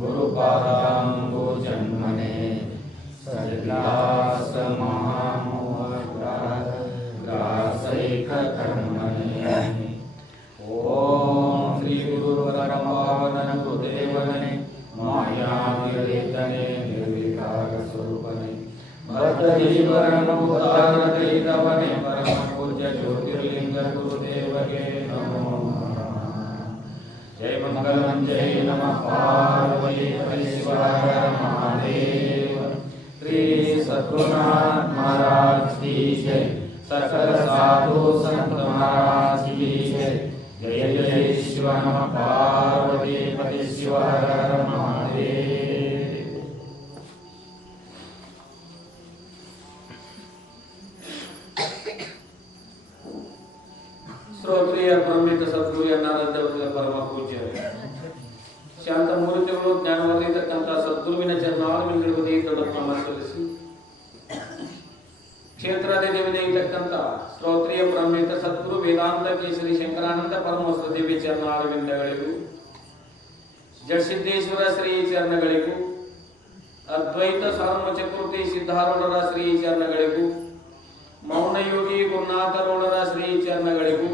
गुरुपादाम्बो जन्मने सल्लास महामोहग्रासैककर्मणे ओम श्री गुरु परमपावन गुरुदेवने मायाविरहितने निर्विकार स्वरूपने भक्तजीवनोद्धारकैतवने परम पूज्य ज्योतिर्लिंग गुरुदेवगे नमो जय मंगलम जय नमः पार्वती शिव हर महादेव श्री सद्गुरुनाथ महाराज की जय सकल साधु संत महाराज की जय जय जय शिव नमः पार्वती शिव हर महादेव ಶ್ರೋತ್ರಿಯ ಪ್ರಮಿತ ಸದ್ಗುರು ಎನ್ನಾರಾಧ್ಯ ಪರಮ ಪೂಜ್ಯ ಶಾಂತ ಮೂರ್ತಿಗಳು ಜ್ಞಾನವಾಗಿರತಕ್ಕಂಥ ಸದ್ಗುರುವಿನ ಚರಣಾರವಿಂದಗಳಿಗೆ ದೊಡ್ಡ ನಮಸ್ಕರಿಸಿ ಕ್ಷೇತ್ರಾಧಿದೇವತೆ ಇರತಕ್ಕಂಥ ಶ್ರೋತ್ರಿಯ ಪ್ರಮಿತ ಸದ್ಗುರು ವೇದಾಂತ ಕೇಸರಿ ಶಂಕರಾನಂದ ಪರಮಹಂಸ ದೇವಿ ಚರಣಾರವಿಂದಗಳಿಗೂ ಜಡಸಿದ್ದೇಶ್ವರ ಶ್ರೀ ಚರಣಗಳಿಗೂ ಅದ್ವೈತ ಸಾರ್ವ ಚತುರ್ಥಿ ಸಿದ್ಧಾರೂಢರ ಶ್ರೀ ಚರಣಗಳಿಗೂ ಮೌನಯೋಗಿ ಗುರುನಾಥರೋಳರ ಶ್ರೀ ಚರಣಗಳಿಗೂ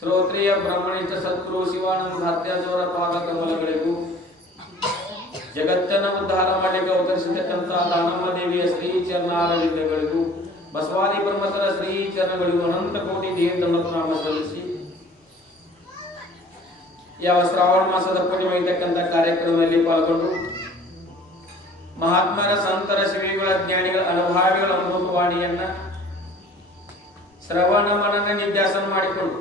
ಶ್ರೋತ್ರಿಯ ಬ್ರಹ್ಮಣಿತ ಸದ್ಗುರು ಶಿವಾನಂದ ಭಾರತ್ಯಾಜವರ ಪಾದ ಕಮಲಗಳಿಗೂ ಜಗತ್ತನ್ನು ಉದ್ಧಾರ ಮಾಡಲಿಕ್ಕೆ ಅವತರಿಸಿರ್ತಕ್ಕಂಥ ದಾನಮ್ಮ ದೇವಿಯ ಶ್ರೀ ಚರಣಾರವಿಂದಗಳಿಗೂ ಬಸವಾದಿ ಬ್ರಹ್ಮತರ ಶ್ರೀ ಚರಣಗಳಿಗೂ ಅನಂತ ಕೋಟಿ ದೇಹದಂಡಕ ನಾಮ ಸಲ್ಲಿಸಿ ಯಾವ ಶ್ರಾವಣ ಮಾಸದ ಪೂರ್ಣಿಮೆ ಇರತಕ್ಕಂಥ ಕಾರ್ಯಕ್ರಮದಲ್ಲಿ ಪಾಲ್ಗೊಂಡು ಮಹಾತ್ಮರ ಸಂತರ ಶಿವಿಗಳ ಜ್ಞಾನಿಗಳ ಅನುಭಾವಿಗಳ ಅಮೃತವಾಣಿಯನ್ನ ಶ್ರವಣ ಮನನ ನಿಧ್ಯಾಸನ ಮಾಡಿಕೊಂಡು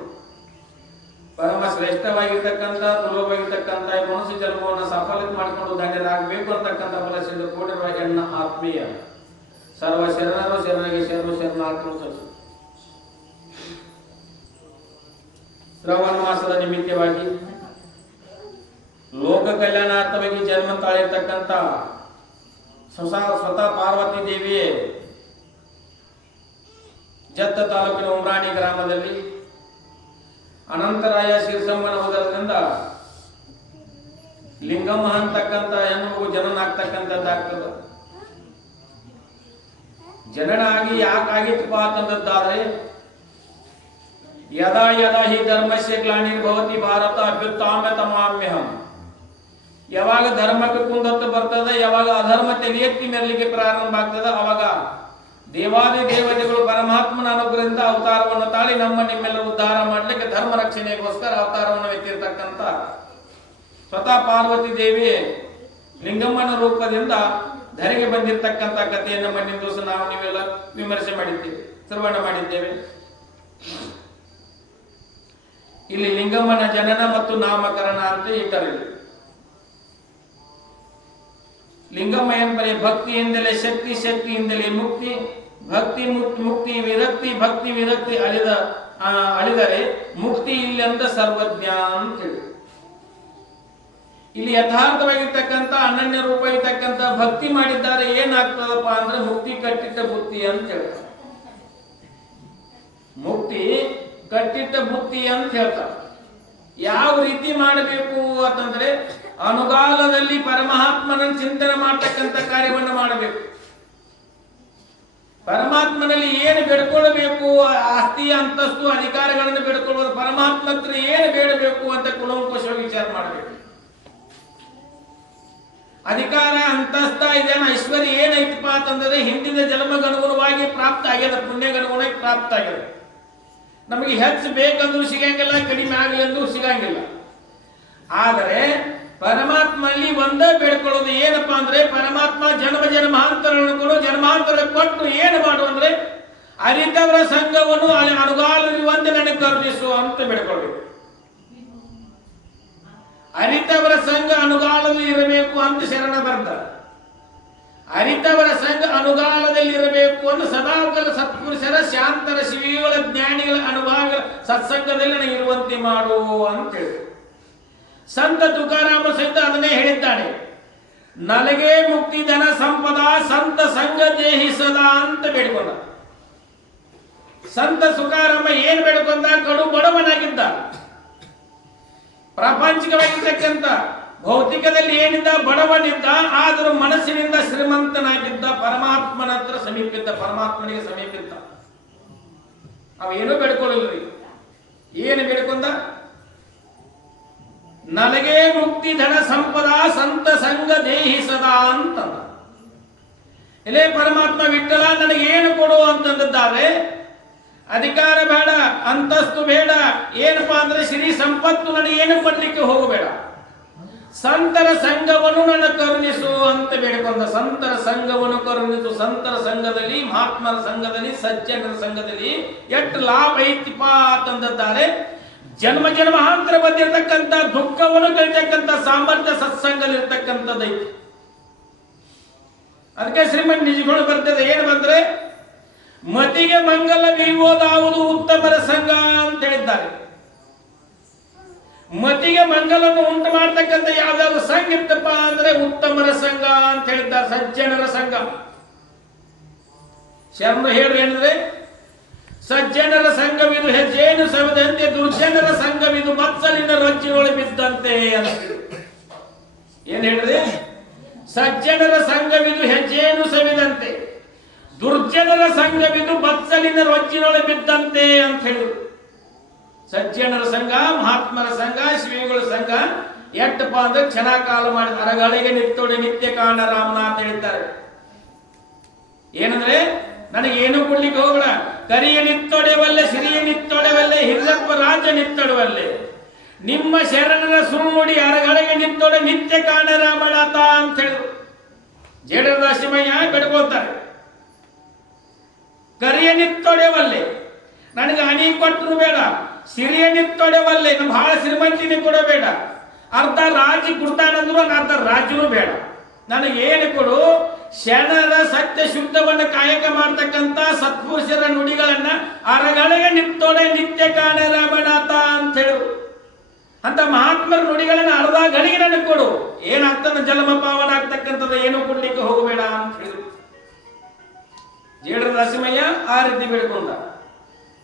ಪರಮ ಶ್ರೇಷ್ಠವಾಗಿರ್ತಕ್ಕಂಥ ಸುಲಭವಾಗಿರ್ತಕ್ಕಂಥ ಈ ಮನಸ್ಸು ಜನ್ಮವನ್ನು ಸಫಲತೆ ಮಾಡಿಕೊಂಡು ಧನ್ಯರಾಗಬೇಕು ಅಂತಕ್ಕಂಥ ಫಲಸಿಂದ ಕೂಡಿರುವ ಎನ್ನ ಆತ್ಮೀಯ ಸರ್ವ ಶರಣರು ಶರಣರಿಗೆ ಶರಣು ಶರಣಾರ್ಥರು ಸಲ್ಲಿಸು ಶ್ರವಣ ಮಾಸದ ನಿಮಿತ್ತವಾಗಿ ಲೋಕ ಕಲ್ಯಾಣಾರ್ಥವಾಗಿ ಜನ್ಮ ತಾಳಿರ್ತಕ್ಕಂಥ ಸ್ವತಃ ಪಾರ್ವತಿ ದೇವಿಯೇ ಜತ್ತ ತಾಲೂಕಿನ ಉಮ್ರಾಣಿ ಗ್ರಾಮದಲ್ಲಿ ಅನಂತರಾಯ ಶಿರಸಮ್ಮನ ಉದರದಿಂದ ಲಿಂಗಮ್ಮ ಅಂತಕ್ಕಂಥ ಹೆಣ್ಣು ಜನನ ಆಗ್ತಕ್ಕಂಥದ್ದಾಗ್ತದ. ಜನನ ಆಗಿ ಯಾಕಾಗಿತ್ತಪ್ಪ ಅಂತಂದದ್ದಾದ್ರೆ ಯದಾ ಯದಾ ಹಿ ಧರ್ಮಸ್ಯ ಗ್ಲಾನಿರ್ಭವತಿ ಭಾರತ ಅಭ್ಯುತ್ಥಾಮ್ಯತಮಾಮ್ಯಹಂ, ಯಾವಾಗ ಧರ್ಮಕ್ಕೆ ಕುಂದತ್ತು ಬರ್ತದೆ, ಯಾವಾಗ ಅಧರ್ಮ ಎತ್ತಿ ಮೆರಲಿಕ್ಕೆ ಪ್ರಾರಂಭ ಆಗ್ತದೆ, ಅವಾಗ ದೇವಾದಿ ದೇವತೆಗಳು ಪರಮಾತ್ಮನ ಅನುಗ್ರಹದಿಂದ ಅವತಾರವನ್ನು ತಾಳಿ ನಮ್ಮ ನಿಮ್ಮೆಲ್ಲ ಉದ್ಧಾರ ಮಾಡಲಿಕ್ಕೆ ಧರ್ಮ ರಕ್ಷಣೆಗೋಸ್ಕರ ಅವತಾರವನ್ನು ಎತ್ತಿರ್ತಕ್ಕಂಥ ಸ್ವತಃ ಪಾರ್ವತಿ ದೇವಿ ಲಿಂಗಮ್ಮನ ರೂಪದಿಂದ ಧರೆಗೆ ಬಂದಿರತಕ್ಕಂಥ ಕಥೆಯನ್ನು ಮೊನ್ನೆ ದಿವಸ ನಾವು ನೀವೆಲ್ಲ ವಿಮರ್ಶೆ ಮಾಡಿದ್ದೇವೆ, ಶ್ರವಣ ಮಾಡಿದ್ದೇವೆ. ಇಲ್ಲಿ ಲಿಂಗಮ್ಮನ ಜನನ ಮತ್ತು ನಾಮಕರಣ ಅಂತ ಇಟ್ಟರಿದೆ. ಲಿಂಗಮ್ಮ ಎಂಬರೆ ಭಕ್ತಿಯಿಂದಲೇ ಶಕ್ತಿ, ಶಕ್ತಿಯಿಂದಲೇ ಮುಕ್ತಿ, ಭಕ್ತಿ ಮುಕ್ತಿ ವಿರಕ್ತಿ, ಭಕ್ತಿ ವಿರಕ್ತಿ ಅಳಿದರೆ ಮುಕ್ತಿ ಇಲ್ಲೆಂದ ಸರ್ವಜ್ಞ ಅಂತೇಳಿ ಇಲ್ಲಿ ಯಥಾರ್ಥವಾಗಿರ್ತಕ್ಕಂಥ ಅನನ್ಯ ರೂಪ ಇರ್ತಕ್ಕಂಥ ಭಕ್ತಿ ಮಾಡಿದ್ದಾರೆ ಏನಾಗ್ತದಪ್ಪ ಅಂದ್ರೆ ಮುಕ್ತಿ ಕಟ್ಟಿಟ್ಟ ಬುತ್ತಿ ಅಂತ ಹೇಳ್ತಾರೆ. ಮುಕ್ತಿ ಕಟ್ಟಿಟ್ಟ ಬುತ್ತಿ ಅಂತ ಹೇಳ್ತಾರೆ. ಯಾವ ರೀತಿ ಮಾಡಬೇಕು ಅಂತಂದ್ರೆ ಅನುಗಾಲದಲ್ಲಿ ಪರಮಾತ್ಮನ ಚಿಂತನೆ ಮಾಡತಕ್ಕಂಥ ಕಾರ್ಯವನ್ನು ಮಾಡಬೇಕು. ಪರಮಾತ್ಮನಲ್ಲಿ ಏನು ಬೇಡ್ಕೊಳ್ಬೇಕು, ಆಸ್ತಿ ಅಂತಸ್ತು ಅಧಿಕಾರಗಳನ್ನು ಬೇಡ್ಕೊಳ್ಳೋದು, ಪರಮಾತ್ಮ ಹತ್ರ ಏನು ಬೇಡಬೇಕು ಅಂತ ಕುಲಂಕುಷವಾಗಿ ವಿಚಾರ ಮಾಡಬೇಕು. ಅಧಿಕಾರ ಅಂತಸ್ತ ಇದೇನ ಐಶ್ವರ್ಯ ಏನೈತಪ್ಪ ಅಂತಂದ್ರೆ ಹಿಂದಿನ ಜನ್ಮಗನುಗುಣವಾಗಿ ಪ್ರಾಪ್ತ ಆಗ್ಯದ, ಪುಣ್ಯಗನುಗುಣವಾಗಿ ಪ್ರಾಪ್ತ ಆಗ್ಯದ. ನಮಗೆ ಹೆಚ್ಚು ಬೇಕಂದ್ರೂ ಸಿಗಂಗಿಲ್ಲ, ಕಡಿಮೆ ಆಗಲಿ ಅಂದ್ರೂ ಸಿಗಂಗಿಲ್ಲ. ಆದರೆ ಪರಮಾತ್ಮಲ್ಲಿ ಒಂದೇ ಬೇಡ್ಕೊಳ್ಳೋದು ಏನಪ್ಪಾ ಅಂದ್ರೆ ಪರಮಾತ್ಮ ಜನ್ಮಾಂತರ ಕೊಟ್ಟು ಏನು ಮಾಡು ಅಂದ್ರೆ ಅರಿತವರ ಸಂಘವನ್ನು ಅನುಗಾಲಿರುವಂತೆ ನನಗೆ ಕರುಣಿಸು ಅಂತ ಬೇಡ್ಕೊಳ್ಬೇಕು. ಅರಿತವರ ಸಂಘ ಅನುಗಾಲದಲ್ಲಿ ಇರಬೇಕು ಅಂತ ಶರಣ ಬರ್ತಾರೆ. ಅರಿತವರ ಸಂಘ ಅನುಗಾಲದಲ್ಲಿ ಇರಬೇಕು ಅಂತ ಸದಾಕಾಲ ಸತ್ಪುರುಷರ ಶಾಂತರ ಶಿವಿಗಳ ಜ್ಞಾನಿಗಳ ಅನುಭವ ಸತ್ಸಂಗದಲ್ಲಿ ನನಗೆ ಇರುವಂತೆ ಮಾಡು ಅಂತ ಹೇಳಿ ಸಂತ ತುಕಾರಾಮ ಸಹಿತ ಅದನ್ನೇ ಹೇಳಿದ್ದಾನೆ. ನನಗೆ ಮುಕ್ತಿ ಧನ ಸಂಪದ ಸಂತ ಸಂಘ ದೇಹಿ ಸದಾ ಅಂತ ಬೇಡ್ಕೊಂಡ. ಸಂತ ತುಕಾರಾಮ ಏನ್ ಬೇಡ್ಕೊಂಡ? ಕಡು ಬಡವನಾಗಿದ್ದ, ಪ್ರಾಪಂಚಿಕವಾಗಿರ್ತಕ್ಕಂಥ ಭೌತಿಕದಲ್ಲಿ ಏನಿದ್ದ ಬಡವನಿದ್ದ, ಆದರೂ ಮನಸ್ಸಿನಿಂದ ಶ್ರೀಮಂತನಾಗಿದ್ದ, ಪರಮಾತ್ಮನ ಹತ್ರ ಸಮೀಪಿದ್ದ, ಪರಮಾತ್ಮನಿಗೆ ಸಮೀಪಿದ್ದ. ಅವೇನೂ ಬೇಡ್ಕೊಳ್ಳಿಲ್ರಿ. ಏನು ಬೇಡ್ಕೊಂಡ? ನನಗೆ ಮುಕ್ತಿ ಧನ ಸಂಪದ ಸಂತ ಸಂಘ ದೇಹಿ ಸದಾ ಅಂತಂದ. ಇಲ್ಲೇ ಪರಮಾತ್ಮ ವಿಠಲ ನನಗೇನು ಕೊಡು ಅಂತಂದಿದ್ದಾರೆ. ಅಧಿಕಾರ ಬೇಡ, ಅಂತಸ್ತು ಬೇಡ, ಏನಪ್ಪಾ ಅಂದ್ರೆ ಶ್ರೀ ಸಂಪತ್ತು ನನಗೇನು ಕೊಡ್ಲಿಕ್ಕೆ ಹೋಗಬೇಡ, ಸಂತರ ಸಂಘವನ್ನು ನನ್ನ ಕರುಣಿಸು ಅಂತ ಬೇಡಿಕೊಂಡ. ಸಂತರ ಸಂಘವನ್ನು ಕರುಣಿಸು. ಸಂತರ ಸಂಘದಲ್ಲಿ, ಮಹಾತ್ಮರ ಸಂಘದಲ್ಲಿ, ಸಜ್ಜನರ ಸಂಘದಲ್ಲಿ ಎಷ್ಟು ಲಾಭ ಐತಿಪ್ಪ ಅಂತಂದಿದ್ದಾರೆ. ಜನ್ಮ ಜನ್ಮಾಂತರ ಬಂದಿರತಕ್ಕಂಥ ದುಃಖವನ್ನು ಕಳಿತಕ್ಕಂಥ ಸಾಮರ್ಥ್ಯ ಸತ್ಸಂಗದಲ್ಲಿರ್ತಕ್ಕಂಥದ್ದೈತಿ. ಅದಕ್ಕೆ ಶ್ರೀಮನ್ ನಿಜಗಳು ಬರ್ತದೆ. ಏನು ಬಂದ್ರೆ, ಮತಿಗೆ ಮಂಗಲವೀವುದಾವುದು ಉತ್ತಮರ ಸಂಘ ಅಂತ ಹೇಳಿದ್ದಾರೆ. ಮತಿಗೆ ಮಂಗಲವನ್ನು ಉಂಟು ಮಾಡ್ತಕ್ಕಂಥ ಯಾವ್ದಾದ್ರು ಸಂಘ ಇತ್ತಪ್ಪ ಅಂದ್ರೆ ಉತ್ತಮರ ಸಂಘ ಅಂತ ಹೇಳಿದ್ದಾರೆ, ಸಜ್ಜನರ ಸಂಘ. ಶರಣರು ಹೇಳ್ರಿ ಏನಂದ್ರೆ, ಸಜ್ಜನರ ಸಂಘವಿದು ಹೆಜ್ಜೇನು ಸವಿದಂತೆ, ದುರ್ಜನರ ಸಂಘವಿದು ಮತ್ಸಲಿನ ರೊಚ್ಚಿನೊಳಗೆ ಬಿದ್ದಂತೆ ಅಂತ. ಏನ್ ಹೇಳ್ರಿ? ಸಜ್ಜನರ ಸಂಘವಿದು ಹೆಜ್ಜೇನು ಸವಿದಂತೆ, ದುರ್ಜನರ ಸಂಘವಿದು ಮತ್ಸಲಿನ ರೊಚ್ಚಿನೊಳಗೆ ಬಿದ್ದಂತೆ ಅಂತ ಹೇಳಿದ್ರು. ಸಜ್ಜನರ ಸಂಘ, ಮಹಾತ್ಮರ ಸಂಘ, ಶ್ರೀಗಳ ಸಂಘ ಎಟ್ಟಪ್ಪ ಅಂದ್ರೆ ಕ್ಷಣಕಾಲ ಮಾಡಿದ ಅರಗಳಿಗೆ ನಿತ್ತೊಡೆ ನಿತ್ಯ ಕಾಣ ರಾಮನ ಅಂತ ಹೇಳ್ತಾರೆ. ಏನಂದ್ರೆ, ನನಗೇನು ಕೊಡ್ಲಿಕ್ಕೆ ಹೋಗಬೇಡ, ಕರಿಯ ನಿತ್ತೊಡೆವಲ್ಲೆ, ಸಿರಿಯ ನಿತ್ತೊಡೆವಲ್ಲೆ, ಹಿರಿಯಪ್ಪ ರಾಜ ನಿತ್ತೊಡೆವಲ್ಲೆ, ನಿಮ್ಮ ಶರಣರ ಸುಳ್ಳುಡಿ ಅರಗಳಿಗೆ ನಿತ್ತೊಡೆ ನಿತ್ಯ ಕಾಣ ರಾಮನಾಥ ಅಂತ ಹೇಳಿದ್ರು. ಜೇಡದಾಸಿಮಯ್ಯ ಬೆಡ್ಕೋತಾರೆ. ಕರಿಯ ನಿತ್ತೊಡೆವಲ್ಲೆ, ನನಗೆ ಹಣಿ ಕೊಟ್ಟರು ಬೇಡ, ಸಿರಿಯ ನಿತ್ತೊಡೆವಲ್ಲೆ, ನಮ್ಗೆ ಬಹಳ ಶ್ರೀಮಂತಿನಿ ಕೊಡಬೇಡ, ಅರ್ಧ ರಾಜಿ ಕೊಡ್ತಾನಂದ್ರು ಅರ್ಧ ರಾಜ್ಯನೂ ಬೇಡ, ನನಗೇನು ಕೊಡು, ಶರಣರ ಸತ್ಯ ಶುದ್ಧವನ್ನು ಕಾಯಕ ಮಾಡ್ತಕ್ಕಂಥ ಸತ್ಪುರುಷರ ನುಡಿಗಳನ್ನ ಅರಗಳಿಗೆ ನಿತ್ತೊಡೆ ನಿತ್ಯ ಕಾಣ ರಾಮನಾಥ ಅಂತ ಹೇಳು. ಅಂತ ಮಹಾತ್ಮರ ನುಡಿಗಳನ್ನ ಅರ್ಧ ಗಳಿಗೆ ನನಗೆ ಕೊಡು, ಏನಾಗ್ತಾನ ಜಲಮ ಪಾವನ ಆಗ್ತಕ್ಕಂಥದ್ದು, ಏನೂ ಕೊಡ್ಲಿಕ್ಕೆ ಹೋಗಬೇಡ ಅಂತ ಹೇಳಿದ್ರು. ಜೇಡರ ನರಸಿಂಹಯ್ಯ ಆ ರೀತಿ ಬೇಡ್ಕೊಂಡ.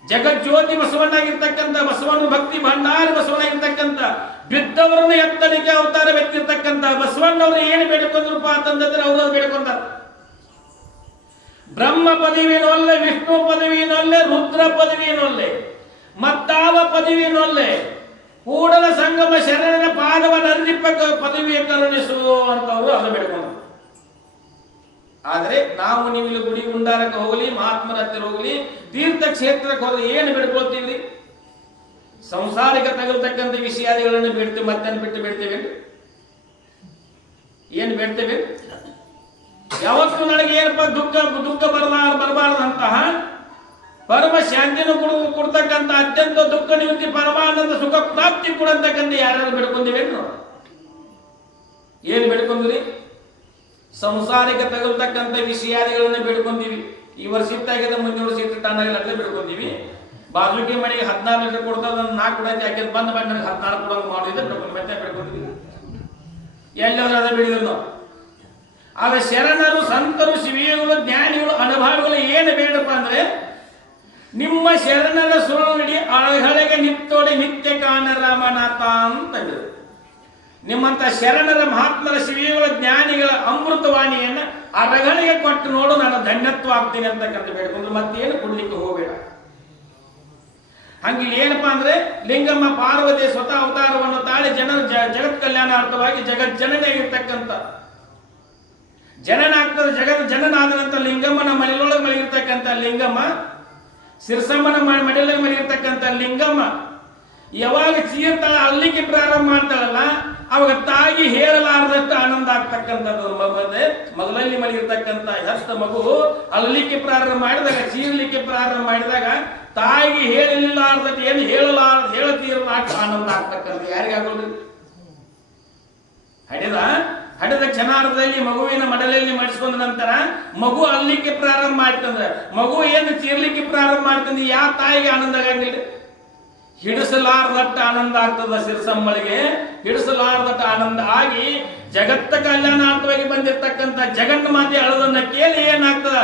ಜಗಜ್ಯೋತಿ ಬಸವಣ್ಣಾಗಿರ್ತಕ್ಕಂಥ, ಬಸವಣ್ಣ ಭಕ್ತಿ ಭಂಡಾರ ಬಸವಣ್ಣಾಗಿರ್ತಕ್ಕಂಥ, ಬಿದ್ದವರನ್ನು ಎತ್ತಲಿಕ್ಕೆ ಅವತಾರ ವ್ಯಕ್ತಿರ್ತಕ್ಕಂಥ ಬಸವಣ್ಣವ್ರು ಏನು ಬೇಡ್ಕೊಂಡ್ರಪ್ಪ ಅಂತಂದ್ರೆ ಅವರು ಬೇಡ್ಕೊಂಡ. ಬ್ರಹ್ಮ ಪದವಿನೊಲ್ಲೆ, ವಿಷ್ಣು ಪದವಿನೊಲ್ಲೆ, ರುದ್ರ ಪದವಿನೊಲ್ಲೆ, ಮತ್ತಾವ ಪದವಿನೊಲ್ಲೆ, ಕೂಡಲ ಸಂಗಮ ಶರಣರ ಪಾದವನ್ನು ಅರ್ಜಿಪ್ಪ ಪದವಿಯ ಕರುಣಿಸು ಅಂತವರು ಅದು ಬೇಡ್ಕೊಂಡ್ರು. ಆದರೆ ನಾವು ನೀವು ಇಲ್ಲಿ ಗುಡಿ ಗುಂಡಾರಕ್ಕೆ ಹೋಗಲಿ, ಮಹಾತ್ಮರ ಹತ್ತಿರ ಹೋಗಲಿ, ತೀರ್ಥಕ್ಷೇತ್ರಕ್ಕೆ ಹೋಗಲಿ, ಏನು ಬೇಡ್ಕೊಳ್ತೀವಿ? ಸಂಸಾರಿಕ ತಗಲ್ತಕ್ಕಂಥ ವಿಷಯಾದಿಗಳನ್ನು ಬೇಡ್ತೇವೆ, ಮತ್ತೇನು ಬಿಟ್ಟು ಬೇಡ್ತೇವೆ? ಏನು ಬೇಡ್ತೇವೆ? ಯಾವತ್ತೂ ನನಗೆ ಏನಪ್ಪ ದುಃಖ ಬರಬಾರದಂತಹ ಪರಮ ಶಾಂತಿಯನ್ನು ಕೊಡ್ತಕ್ಕಂಥ, ಅತ್ಯಂತ ದುಃಖ ನಿವೃತ್ತಿ, ಪರಮಾನಂದ ಸುಖ ಪ್ರಾಪ್ತಿ ಕೊಡಂತಕ್ಕಂಥ ಯಾರ್ಯಾರು ಬೇಡ್ಕೊಂಡಿವೇನು? ಏನು ಬೇಡ್ಕೊಂಡ್ರಿ? ಸಂಸಾರಿಕ ತಗಲ್ತಕ್ಕಂಥ ವಿಷಯಾದಿಗಳನ್ನ ಬೇಡ್ಕೊಂತೀವಿ. ಈ ವರ್ಷ ಇತ್ತಾಗಿದೆ, ಮುಂದಿನ ವರ್ಷ ಇಟ್ಟಾಗಲೇ ಬೇಡ್ಕೊಂತೀವಿ. ಬಾಜುಕಿ ಮನೆಗೆ 16 ಲೀಟರ್ ಕೊಡ್ತದ, 4 ಕೊಡಂತೆ ಯಾಕೆ ಬಂದ್ ಮಾಡಿ ನನಗೆ 16 ಕೊಡೋದು ಮಾಡಿದ್ರೆ ಮತ್ತೆ ಬೇಡ್ಕೊಂತೀವಿ. ಎಲ್ಲರೂ ಅದ ಬಿಡಿದ್ರು ನಾವು. ಆದ್ರೆ ಶರಣರು, ಸಂತರು, ಶಿವಿಗಳು, ಜ್ಞಾನಿಗಳು, ಅನುಭಾವಿಗಳು ಏನು ಬೇಡಪ್ಪ ಅಂದ್ರೆ, ನಿಮ್ಮ ಶರಣರ ಸುಳ್ಳುಡಿ ಅಳಗಳಿಗೆ ನಿತ್ತೋಡೆ ನಿತ್ಯ ಕಾಣ ರಾಮನಾಥ ಅಂತ ಹೇಳಿದ್ರು. ನಿಮ್ಮಂತ ಶರಣರ, ಮಹಾತ್ಮರ, ಶಿವಿಗಳ, ಜ್ಞಾನಿಗಳ ಅಮೃತವಾಣಿಯನ್ನ ಅರಗಳಿಗೆ ಕೊಟ್ಟು ನೋಡು, ನಾನು ಧನ್ಯತ್ವ ಆಗ್ತೀನಿ ಅಂತಕ್ಕಂಥ ಬೇಡ್ಕೊಂಡ್ರು. ಮತ್ತೇನು ಕೊಡ್ಲಿಕ್ಕೆ ಹೋಗಬೇಡ. ಹಂಗೆ ಏನಪ್ಪಾ ಅಂದ್ರೆ, ಲಿಂಗಮ್ಮ ಪಾರ್ವತಿ ಸ್ವತಃ ಅವತಾರವನ್ನು ತಾಳಿ ಜಗತ್ ಕಲ್ಯಾಣಾರ್ಥವಾಗಿ ಜಗಜ್ಜನನಾಗಿರ್ತಕ್ಕಂಥ, ಜನನ ಆಗ್ತದೆ, ಜನನ ಆದ ನಂತರ ಲಿಂಗಮ್ಮನ ಮನೆಯೊಳಗೆ ಮಲಗಿರ್ತಕ್ಕಂಥ ಲಿಂಗಮ್ಮ, ಸಿರ್ಸಮ್ಮನ ಮನೆಯೊಳಗೆ ಮಲಗಿರ್ತಕ್ಕಂಥ ಲಿಂಗಮ್ಮ ಯಾವಾಗ ಚೀರ್ತಾಳ ಅಲ್ಲಿಗೆ ಪ್ರಾರಂಭ ಮಾಡ್ತಾಳಲ್ಲ, ಅವಾಗ ತಾಯಿ ಹೇಳಲಾರದಷ್ಟು ಆನಂದ ಆಗ್ತಕ್ಕಂಥದ್ದು. ಮಗಳಲ್ಲಿ ಮಲಗಿರ್ತಕ್ಕಂಥ ಹಸ್ತ ಮಗು ಅಲ್ಲಿಕ್ಕೆ ಪ್ರಾರಂಭ ಮಾಡಿದಾಗ, ಚೀರ್ಲಿಕ್ಕೆ ಪ್ರಾರಂಭ ಮಾಡಿದಾಗ ತಾಯಿಗೆ ಹೇಳಲಿಲ್ಲಾರ್ದಕ್ಕೆ ಏನು ಹೇಳತೀರಲ್ಲ ಆನಂದ ಆಗ್ತಕ್ಕಂಥ. ಯಾರಿಗಾಗೋದು? ಹಡೆದ ಕ್ಷಣಾರ್ಧದಲ್ಲಿ ಮಗುವಿನ ಮಡಲಲ್ಲಿ ಮಾಡಿಸ್ಕೊಂಡ ನಂತರ ಮಗು ಅಲ್ಲಿಕ್ಕೆ ಪ್ರಾರಂಭ ಮಾಡ್ತಂದ್ರೆ, ಮಗು ಏನು ಚೀರ್ಲಿಕ್ಕೆ ಪ್ರಾರಂಭ ಮಾಡ್ತಂದ್ರೆ ಯಾವ ತಾಯಿಗೆ ಆನಂದ ಆಗಂಗಿಲ್ಲ? ಹಿಡಿಸಲಾರ್ದಟ್ಟ ಆನಂದ ಆಗ್ತದ. ಸಿರ್ಸಮ್ಮಳಿಗೆ ಹಿಡಿಸಲಾರ್ದಟ್ಟ ಆನಂದ ಆಗಿ ಜಗತ್ತ ಕಲ್ಯಾಣಾರ್ಥವಾಗಿ ಬಂದಿರತಕ್ಕಂಥ ಜಗನ್ಮಾತೆ ಅಳದನ್ನ ಕೇಳಿ ಏನಾಗ್ತದ,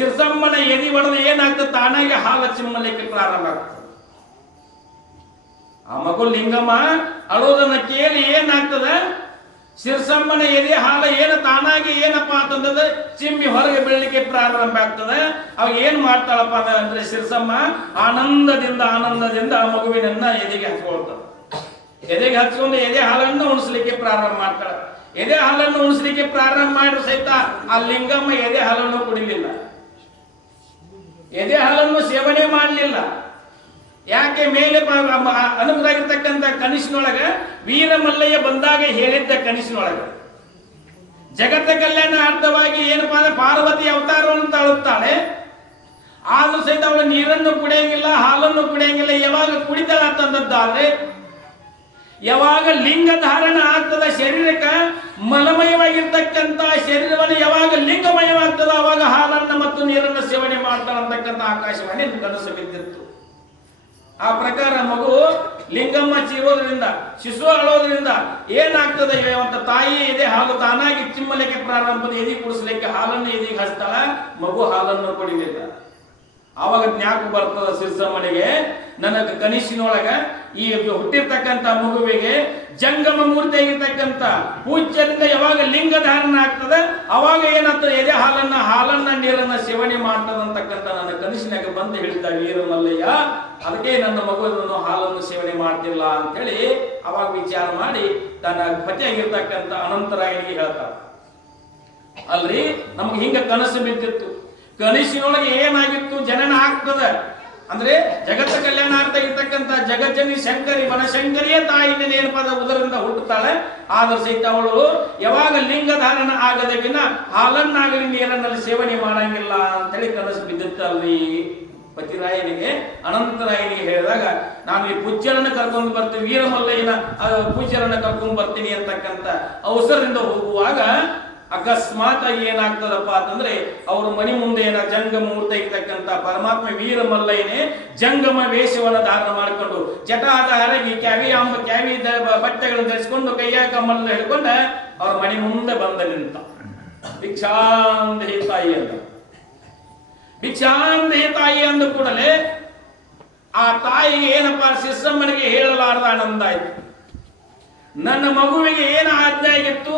ಸಿರ್ಸಮ್ಮನ ಎದಿ ಒಡೆದು ಏನಾಗ್ತದ, ತಾನಾಗಿ ಹಾಲ ಚಿಮ್ಮಲಿಕ್ಕೆ ಪ್ರಾರಂಭ ಆಗ್ತದೆ. ಆ ಮಗು ಲಿಂಗಮ್ಮ ಅಳೋದನ್ನ ಕೇಳಿ ಏನಾಗ್ತದ, ಶಿರ್ಸಮ್ಮನ ಎದೆ ಹಾಲು ಏನು ತಾನಾಗಿ ಏನಪ್ಪಾ ಅಂತಂದ್ರೆ ಚಿಮ್ಮಿ ಹೊರಗೆ ಬೀಳಲಿಕ್ಕೆ ಪ್ರಾರಂಭ ಆಗ್ತದೆ. ಅವಾಗ ಏನ್ ಮಾಡ್ತಾಳಪ್ಪ ಅಂದ್ರೆ ಶಿರ್ಸಮ್ಮ ಆನಂದದಿಂದ ಆ ಮಗುವಿನನ್ನ ಎದೆಗೆ ಹಚ್ಕೊಳ್ತಾಳೆ. ಎದೆಗೆ ಹಚ್ಕೊಂಡು ಎದೆ ಹಾಲನ್ನು ಉಣಿಸ್ಲಿಕ್ಕೆ ಪ್ರಾರಂಭ ಮಾಡ್ತಾಳೆ. ಎದೆ ಹಾಲನ್ನು ಉಣಿಸ್ಲಿಕ್ಕೆ ಪ್ರಾರಂಭ ಮಾಡಿದ್ರು ಸಹಿತ ಆ ಲಿಂಗಮ್ಮ ಎದೆ ಹಾಲನ್ನು ಕುಡಿಲಿಲ್ಲ, ಎದೆ ಹಾಲನ್ನು ಸೇವನೆ ಮಾಡಲಿಲ್ಲ. ಯಾಕೆ? ಮೇಲೆ ಅನುಮರಾಗಿರ್ತಕ್ಕಂಥ ಕನಸಿನೊಳಗ ವೀರಮಲ್ಲಯ್ಯ ಬಂದಾಗ ಹೇಳಿದ್ದ ಕನಸಿನೊಳಗ ಜಗತ್ತ ಕಲ್ಯಾಣ ಅರ್ಥವಾಗಿ ಏನಪ್ಪಾ ಅಂದ್ರೆ ಪಾರ್ವತಿ ಅವತಾರವನ್ನು ತಾಳುತ್ತಾಳೆ. ಆದ್ರೂ ಸಹಿತ ಅವಳು ನೀರನ್ನು ಕುಡಿಯಂಗಿಲ್ಲ, ಹಾಲನ್ನು ಕುಡಿಯಂಗಿಲ್ಲ. ಯಾವಾಗ ಕುಡಿತಾಳ ಅಂತಂದದ್ದಾದ್ರೆ ಯಾವಾಗ ಲಿಂಗ ಧಾರಣ ಆಗ್ತದ ಶರೀರಕ್ಕೆ, ಮಲಮಯವಾಗಿರ್ತಕ್ಕಂಥ ಶರೀರವನ್ನು ಯಾವಾಗ ಲಿಂಗಮಯವಾಗ್ತದ ಅವಾಗ ಹಾಲನ್ನ ಮತ್ತು ನೀರನ್ನು ಸೇವನೆ ಮಾಡ್ತಾಳಂತಕ್ಕಂಥ ಆಕಾಶವಾಣಿ ಕನಸು ಬಿದ್ದಿತ್ತು. ಆ ಪ್ರಕಾರ ಮಗು ಲಿಂಗಮ್ಮ ಚೀರೋದ್ರಿಂದ, ಶಿಶು ಅಳೋದ್ರಿಂದ ಏನಾಗ್ತದೆ ಅಂತ ತಾಯಿ ಎದೆ ಹಾಲು ತಾನಾಗಿ ಚಿಮ್ಮಲಿಕ್ಕೆ ಪ್ರಾರಂಭದ ಎದೆ ಕುಡಿಸ್ಲಿಕ್ಕೆ ಹಾಲನ್ನು ಎದೆಗೆ ಹಚ್ತಾಳ. ಮಗು ಹಾಲನ್ನು ಕುಡಿಲಿಲ್ಲ. ಆವಾಗ ಜ್ಞಾಪಕ ಬರ್ತದ ಶಿರ್ಸಮ್ಮನಿಗೆ, ನನಗೆ ಕನಸಿನೊಳಗ ಈ ಹುಟ್ಟಿರ್ತಕ್ಕಂಥ ಮಗುವಿಗೆ ಜಂಗಮ ಮೂರ್ತಿ ಆಗಿರ್ತಕ್ಕಂಥ ಪೂಜ್ಯರಿಂದ ಯಾವಾಗ ಲಿಂಗ ಧಾರಣ ಆಗ್ತದೆ ಅವಾಗ ಏನಾಗ್ತದೆ, ಎದೆ ಹಾಲನ್ನ ನೀರನ್ನ ಸೇವನೆ ಮಾಡ್ತದಂತಕ್ಕಂಥ ನನ್ನ ಕನಸಿನಾಗ ಬಂದು ಹೇಳಿದ್ದ ವೀರಮಲ್ಲಯ್ಯ. ಅದಕ್ಕೆ ನನ್ನ ಮಗುವನ್ನು ಹಾಲನ್ನು ಸೇವನೆ ಮಾಡ್ತಿಲ್ಲ ಅಂತೇಳಿ ಅವಾಗ ವಿಚಾರ ಮಾಡಿ ತನ್ನ ಪತಿಯಾಗಿರ್ತಕ್ಕಂಥ ಅನಂತರಾಯನಿಗೆ ಹೇಳ್ತಾರ. ಅಲ್ರಿ ನಮ್ಗೆ ಹಿಂಗ ಕನಸು ಬಿದ್ದಿತ್ತು. ಕನಸಿನೊಳಗೆ ಏನಾಗಿತ್ತು, ಜನನ ಆಗ್ತದ ಅಂದ್ರೆ ಜಗತ್ತ ಕಲ್ಯಾಣ ಆಗ್ತಾ ಇರ್ತಕ್ಕಂಥ ಜಗಜ್ಜನಿ ಶಂಕರಿ ಬನಶಂಕರಿಯೇ ತಾಯಿನ ಏನಪದ ಉದರದಿಂದ ಹುಟ್ಟುತ್ತಾಳೆ. ಆದ್ರೂ ಸಹಿತ ಅವಳು ಯಾವಾಗ ಲಿಂಗ ಧಾರಣ ಆಗದೆ ವಿನ ಹಾಲನ್ನಾಗಲಿ ನೀರನ್ನಲ್ಲಿ ಸೇವನೆ ಮಾಡಂಗಿಲ್ಲ ಅಂತೇಳಿ ಕನಸು ಬಿದ್ದಿತ್ತಲ್ರಿ ಪತಿರಾಯನಿಗೆ. ಅನಂತರಾಯನಿಗೆ ಹೇಳಿದಾಗ ನಾನು ಈ ಪೂಜ್ಯರನ್ನ ಕರ್ಕೊಂಡು ಬರ್ತೀನಿ, ವೀರಮಲ್ಲಯ್ಯನ ಪೂಜ್ಯರನ್ನ ಕರ್ಕೊಂಡು ಬರ್ತೀನಿ ಅಂತಕ್ಕಂಥ ಅವಸರದಿಂದ ಹೋಗುವಾಗ ಅಕಸ್ಮಾತ್ ಆಗಿ ಏನಾಗ್ತದಪ್ಪ ಅಂತಂದ್ರೆ ಅವ್ರ ಮನಿ ಮುಂದೆ ಜಂಗಮ ಮೂರ್ತಿ ಇರ್ತಕ್ಕಂಥ ಪರಮಾತ್ಮ ವೀರಮಲ್ಲಯ್ಯನೇ ಜಂಗಮ ವೇಷವನ್ನ ಧಾರಣ ಮಾಡಿಕೊಂಡು ಜಟಾಧಾರಗಿ ಕ್ಯಾವಿ ಬಟ್ಟೆಗಳನ್ನು ಧರಿಸಿಕೊಂಡು ಕೈಯಾಗ ಕಮ್ಮಲ್ ಹಿಡ್ಕೊಂಡ ಅವ್ರ ಮನೆ ಮುಂದೆ ಬಂದ ನಿಂತ. ಭಿಕ್ಷಾಂದೇಹಿ ತಾಯಿ ಅಂತ, ಭಿಕ್ಷಾಂದೇಹಿ ತಾಯಿ ಅಂದ ಕೂಡಲೇ ಆ ತಾಯಿಗೆ ಏನಪ್ಪಾ ಶಿರ್ಸಮ್ಮನಿಗೆ ಹೇಳಲಾರದ ಆನಂದ ಆಯ್ತು. ನನ್ನ ಮಗುವಿಗೆ ಏನು ಆಜ್ಞೆ ಆಗಿತ್ತು,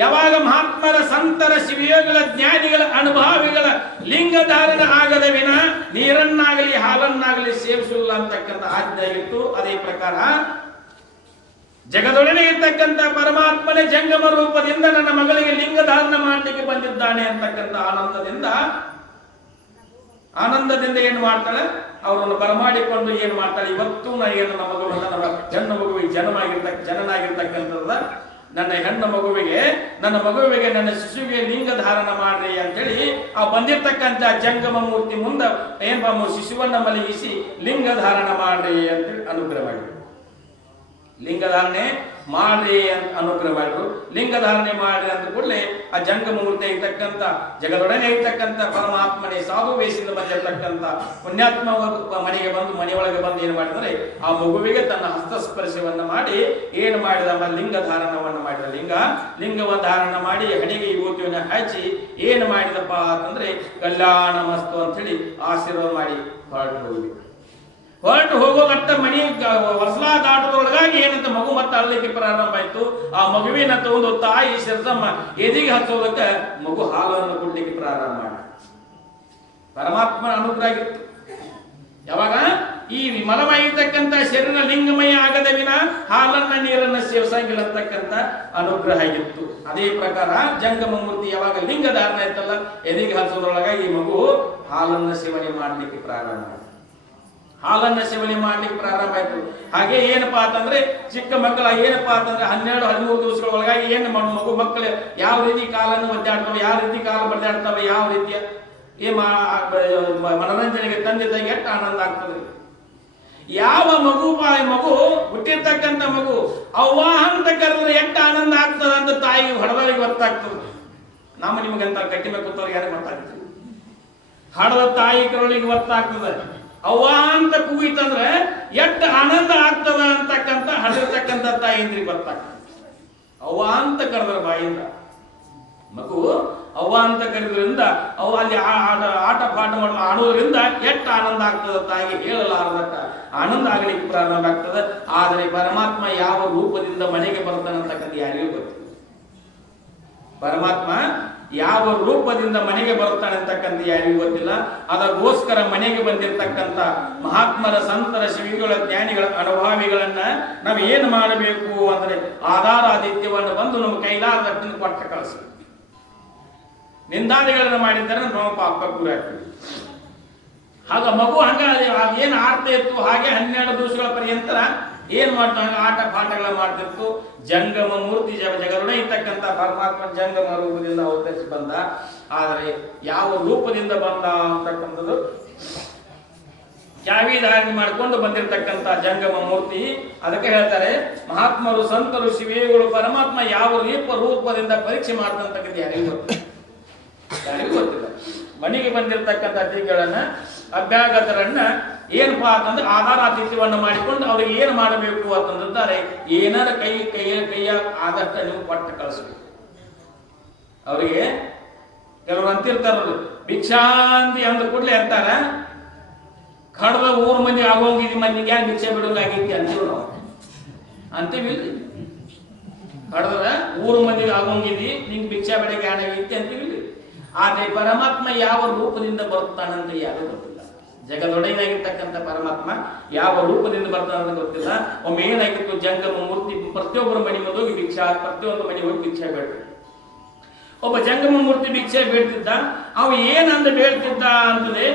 ಯಾವಾಗ ಮಹಾತ್ಮರ ಸಂತರ ಶಿವಯೋಗಿಗಳ ಜ್ಞಾನಿಗಳ ಅನುಭಾವಿಗಳ ಲಿಂಗ ಧಾರಣ ಆಗದ ವಿನ ನೀರನ್ನಾಗಲಿ ಹಾಲನ್ನಾಗಲಿ ಸೇವಿಸಿಲ್ಲ ಅಂತಕ್ಕಂಥ ಆಜ್ಞೆ ಆಗಿತ್ತು. ಅದೇ ಪ್ರಕಾರ ಜಗದೊಡನೆ ಇರ್ತಕ್ಕಂಥ ಪರಮಾತ್ಮನೇ ಜಂಗಮ ರೂಪದಿಂದ ನನ್ನ ಮಗಳಿಗೆ ಲಿಂಗ ಧಾರಣ ಮಾಡಲಿಕ್ಕೆ ಬಂದಿದ್ದಾನೆ ಅಂತಕ್ಕಂಥ ಆನಂದದಿಂದ ಏನು ಮಾಡ್ತಾಳೆ, ಅವರನ್ನು ಬರಮಾಡಿಕೊಂಡು ಏನು ಮಾಡ್ತಾಳೆ, ಇವತ್ತು ನನಗೆ ನನ್ನ ಮಗುವನ್ನ ನಮ್ಮ ಹೆಣ್ಣು ಮಗುವಿಗೆ ಜನನಾಗಿರ್ತಕ್ಕಂಥದ್ದು ನನ್ನ ಹೆಣ್ಣು ಮಗುವಿಗೆ ನನ್ನ ಶಿಶುವಿಗೆ ಲಿಂಗ ಧಾರಣ ಮಾಡ್ರಿ ಅಂತೇಳಿ ಆ ಬಂದಿರ್ತಕ್ಕಂಥ ಜಂಗಮ ಮೂರ್ತಿ ಮುಂದೆ ಏನ್ ಶಿಶುವನ್ನ ಮಲಗಿಸಿ ಲಿಂಗ ಧಾರಣ ಮಾಡ್ರಿ ಅಂತೇಳಿ ಅನುಗ್ರಹ ಮಾಡಿದ್ರು. ಲಿಂಗ ಧಾರಣೆ ಮಾಡ್ರಿ ಅಂತ ಅನುಗ್ರಹ ಮಾಡಿದ್ರು. ಲಿಂಗ ಧಾರಣೆ ಮಾಡ್ರಿ ಅಂತ ಕೂಡಲೇ ಆ ಜಂಗಮ ಮೂರ್ತಿ ಇರ್ತಕ್ಕಂಥ ಜಗದೊಡನೆ ಇರ್ತಕ್ಕಂಥ ಪರಮಾತ್ಮನೇ ಸಾಧು ವೇಷದಿಂದ ಬಂದಿರತಕ್ಕಂಥ ಪುಣ್ಯಾತ್ಮ ಮನೆಯೊಳಗೆ ಬಂದು ಏನು ಮಾಡಿದರೆ ಆ ಮಗುವಿಗೆ ತನ್ನ ಹಸ್ತಸ್ಪರ್ಶವನ್ನ ಮಾಡಿ ಏನು ಮಾಡಿದ ಲಿಂಗ ಧಾರಣವನ್ನ ಮಾಡಿದ. ಲಿಂಗವ ಧಾರಣ ಮಾಡಿ ಹಣೆಗೆ ವಿಭೂತಿಯನ್ನ ಹಚ್ಚಿ ಏನು ಮಾಡಿದಪ್ಪ ಅಂತಂದ್ರೆ ಕಲ್ಯಾಣ ಮಸ್ತು ಅಂತ ಹೇಳಿ ಆಶೀರ್ವಾದ ಮಾಡಿ ಹೊರಟು ಹೋಗೋಗಟ್ಟ ಮನಿ ಹೊಸಲಾ ದಾಟದೊಳಗಾಗಿ ಏನಂತ ಮಗು ಮತ್ತೆ ಅಳ್ಲಿಕ್ಕೆ ಪ್ರಾರಂಭ ಆಯ್ತು. ಆ ಮಗುವಿನ ತಗೊಂಡು ತಾಯಿ ಶಿರ್ಸಮ್ಮ ಎದಿಗೆ ಹಚ್ಚೋದಕ್ಕೆ ಮಗು ಹಾಲನ್ನು ಕೊಡ್ಲಿಕ್ಕೆ ಪ್ರಾರಂಭ ಮಾಡಿ. ಪರಮಾತ್ಮನ ಅನುಗ್ರಹ ಆಗಿತ್ತು. ಯಾವಾಗ ಈ ಮಲಮಯಿರ್ತಕ್ಕಂಥ ಶರೀರ ಲಿಂಗಮಯ ಆಗದ ವಿನ ಹಾಲನ್ನ ನೀರನ್ನ ಸೇವಿಸಂಗಿಲ್ಲ ಅಂತಕ್ಕಂಥ ಅನುಗ್ರಹ ಆಗಿತ್ತು. ಅದೇ ಪ್ರಕಾರ ಜಂಗಮ ಮೂರ್ತಿ ಯಾವಾಗ ಲಿಂಗ ಧಾರಣ ಇತ್ತಲ್ಲ ಎದಿಗೆ ಹಚ್ಚೋದ್ರೊಳಗ ಈ ಮಗು ಹಾಲನ್ನ ಸೇವನೆ ಮಾಡ್ಲಿಕ್ಕೆ ಪ್ರಾರಂಭ ಆಯ್ತು. ಹಾಗೆ ಏನಪ್ಪಾ ಅಂತಂದ್ರೆ ಚಿಕ್ಕ ಮಕ್ಕಳ ಏನಪ್ಪಾ ಅಂತಂದ್ರೆ 12-13 ದಿವಸಗಳ ಒಳಗಾಗಿ ಏನು ಮಗು ಮಕ್ಕಳು ಯಾವ ರೀತಿ ಕಾಲನ್ನು ಒದ್ದಾಡ್ತವೆ, ಯಾವ ರೀತಿ ಕಾಲ ಬಡ್ದಾಡ್ತವೆ, ಯಾವ ರೀತಿಯ ಮನೋರಂಜನೆಗೆ ತಂದಿದ್ದಾಗ ಎಷ್ಟು ಆನಂದ ಆಗ್ತದೆ. ಯಾವ ಮಗು ಹುಟ್ಟಿರ್ತಕ್ಕಂಥ ಮಗು ಅವ್ವ ಅಂತ ಕರೆದ್ರೆ ಎಷ್ಟು ಆನಂದ ಆಗ್ತದೆ ಅಂತ ತಾಯಿಗೆ ಹೊಡೆದವರಿಗೆ ಗೊತ್ತಾಗ್ತದೆ. ನಮ್ಮ ನಿಮಗಂತ ಗಟ್ಟಿ ಕೂತವ್ರಿಗೆ ಯಾರಿಗೆ ಗೊತ್ತಾಗ್ತದೆ, ಹಡದ ತಾಯಿ ಕರುಳಿಗೆ ಗೊತ್ತಾಗ್ತದೆ. ಅವ್ವ ಅಂತ ಕೂಗಿತಂದ್ರೆ ಎಷ್ಟು ಆನಂದ ಆಗ್ತದ ಅಂತಕ್ಕಂಥ ಹಡಿರ್ತಕ್ಕಂಥ ತಾಯಿಯಂದ್ರಿಗೆ ಗೊತ್ತಾಗ್ತದೆ. ಅವ್ವ ಅಂತ ಕರೆದ್ರ ಬಾಯಿಂದ ಮಗು ಅವ್ವ ಅಂತ ಕರೆದ್ರಿಂದ ಅವ ಅಲ್ಲಿ ಆಟ ಪಾಠ ಆಡೋದ್ರಿಂದ ಎಷ್ಟು ಆನಂದ ಆಗ್ತದ ತಾಯಿಗೆ ಹೇಳಲಾರದಕ್ಕ ಆನಂದ ಆಗಲಿಕ್ಕೆ ಪ್ರಾರಂಭ ಆಗ್ತದೆ. ಆದರೆ ಪರಮಾತ್ಮ ಯಾವ ರೂಪದಿಂದ ಮನೆಗೆ ಬರ್ತಾನಂತಕ್ಕಂಥ ಯಾರಿಗೂ ಗೊತ್ತಿಲ್ಲ. ಪರಮಾತ್ಮ ಯಾವ ರೂಪದಿಂದ ಮನೆಗೆ ಬರ್ತಾನೆ ಅಂತಕ್ಕಂಥ ಯಾರಿಗೂ ಗೊತ್ತಿಲ್ಲ. ಅದಕ್ಕೋಸ್ಕರ ಮನೆಗೆ ಬಂದಿರತಕ್ಕಂಥ ಮಹಾತ್ಮರ, ಸಂತರ, ಶಿವಿಗಳ, ಜ್ಞಾನಿಗಳ, ಅನುಭಾವಿಗಳನ್ನ ನಾವು ಏನು ಮಾಡಬೇಕು ಅಂದ್ರೆ ಆಧಾರಾದಿತ್ಯವನ್ನು ಬಂದು ನಮ್ಮ ಕೈಲಾದಷ್ಟನ್ನು ಕೊಟ್ಟ ಕಳಿಸ್ಬೇಕು. ನಿಂದಾದಿಗಳನ್ನು ಮಾಡಿದ್ದರೆ ನಾವು ಪಾಪ ಗುರಾಗ್ತೀವಿ. ಆಗ ಮಗು ಹಂಗ ಏನು ಆಡ್ತಾ ಇತ್ತು ಹಾಗೆ 12 ದಿವಸಗಳ ಪರ್ಯಂತ ಏನ್ ಮಾಡ್ತಾ ಆಟ ಪಾಠಗಳ ಮಾಡ್ತಿತ್ತು. ಜಂಗಮ ಮೂರ್ತಿ ಜಗದೊಡೆ ಇರ್ತಕ್ಕಂಥ ಪರಮಾತ್ಮ ಜಂಗಮ ರೂಪದಿಂದ ಅವತರಿಸಿ ಬಂದ. ಆದರೆ ಯಾವ ರೂಪದಿಂದ ಬಂದ ಅಂತಕ್ಕಂಥದ್ದು ಜಾವಿಧಾರಣೆ ಮಾಡಿಕೊಂಡು ಬಂದಿರತಕ್ಕಂಥ ಜಂಗಮ ಮೂರ್ತಿ. ಅದಕ್ಕೆ ಹೇಳ್ತಾರೆ ಮಹಾತ್ಮರು, ಸಂತರು, ಶಿವೇಗಳು ಪರಮಾತ್ಮ ಯಾವ ರೂಪದಿಂದ ಪರೀಕ್ಷೆ ಮಾಡ್ತಕ್ಕಂಥ ಯಾರಿಗೂ ಗೊತ್ತಿಲ್ಲ. ಮನೆಗೆ ಬಂದಿರತಕ್ಕಂಥ ಅತಿಥಿಗಳನ್ನ, ಅಭ್ಯಾಗತರನ್ನ ಏನಪ್ಪಾ ಅಂತಂದ್ರೆ ಆಧಾರಾತಿಥ್ಯವನ್ನು ಮಾಡಿಕೊಂಡು ಅವ್ರಿಗೆ ಏನು ಮಾಡಬೇಕು ಅಂತಂದಿರ್ತಾರೆ. ಏನಾರ ಕೈಯ ಆದಷ್ಟು ನೀವು ಕೊಟ್ಟು ಕಳಿಸ್ಬೇಕು. ಅವರಿಗೆ ಕೆಲವರು ಅಂತಿರ್ತಾರ ಭಿಕ್ಷಾಂತಿ ಅಂದ ಕೂಡಲೇ ಅಂತಾರ ಕಡ್ದ 3 ಮಂದಿ ಆಗೋಂಗಿದ್ದಿ ಮಂದಿಗೆ ಯಾಕೆ ಭಿಕ್ಷೆ ಬಿಡೋಂಗಾಗೈತಿ ಅಂತೀವಿ ನಾವು. ಅಂತೀವಿ ಕಡ್ದ 3 ಮಂದಿಗೆ ಆಗೋಂಗಿದ್ದಿ ನಿಂಗೆ ಭಿಕ್ಷಾ ಬೆಳಗ್ಗೆ ಆಡಾಗೈತಿ ಅಂತೀವಿ. ಆದರೆ ಪರಮಾತ್ಮ ಯಾವ ರೂಪದಿಂದ ಬರ್ತಾನಂತ ಯಾರು ಗೊತ್ತಿಲ್ಲ. ಜಗದೊಡೆಯನಾಗಿರ್ತಕ್ಕಂಥ ಪರಮಾತ್ಮ ಯಾವ ರೂಪದಿಂದ ಬರ್ತಾನಂತ ಗೊತ್ತಿಲ್ಲ. ಒಮ್ಮೆ ಏನಾಗಿತ್ತು, ಜಂಗಮ ಮೂರ್ತಿ ಪ್ರತಿಯೊಬ್ಬರ ಮನೆ ಮುಂದೆ ಹೋಗಿ ಪ್ರತಿಯೊಂದು ಮನೆ ಹೋಗಿ ಭಿಕ್ಷೆ ಬೇಡ್ತಿದ್ದ. ಒಬ್ಬ ಜಂಗಮ ಮೂರ್ತಿ ಭಿಕ್ಷೆ ಬೇಡ್ತಿದ್ದ. ಅವ ಏನಂದ ಬೇಡ್ತಿದ್ದ ಅಂತಂದ್ರೆ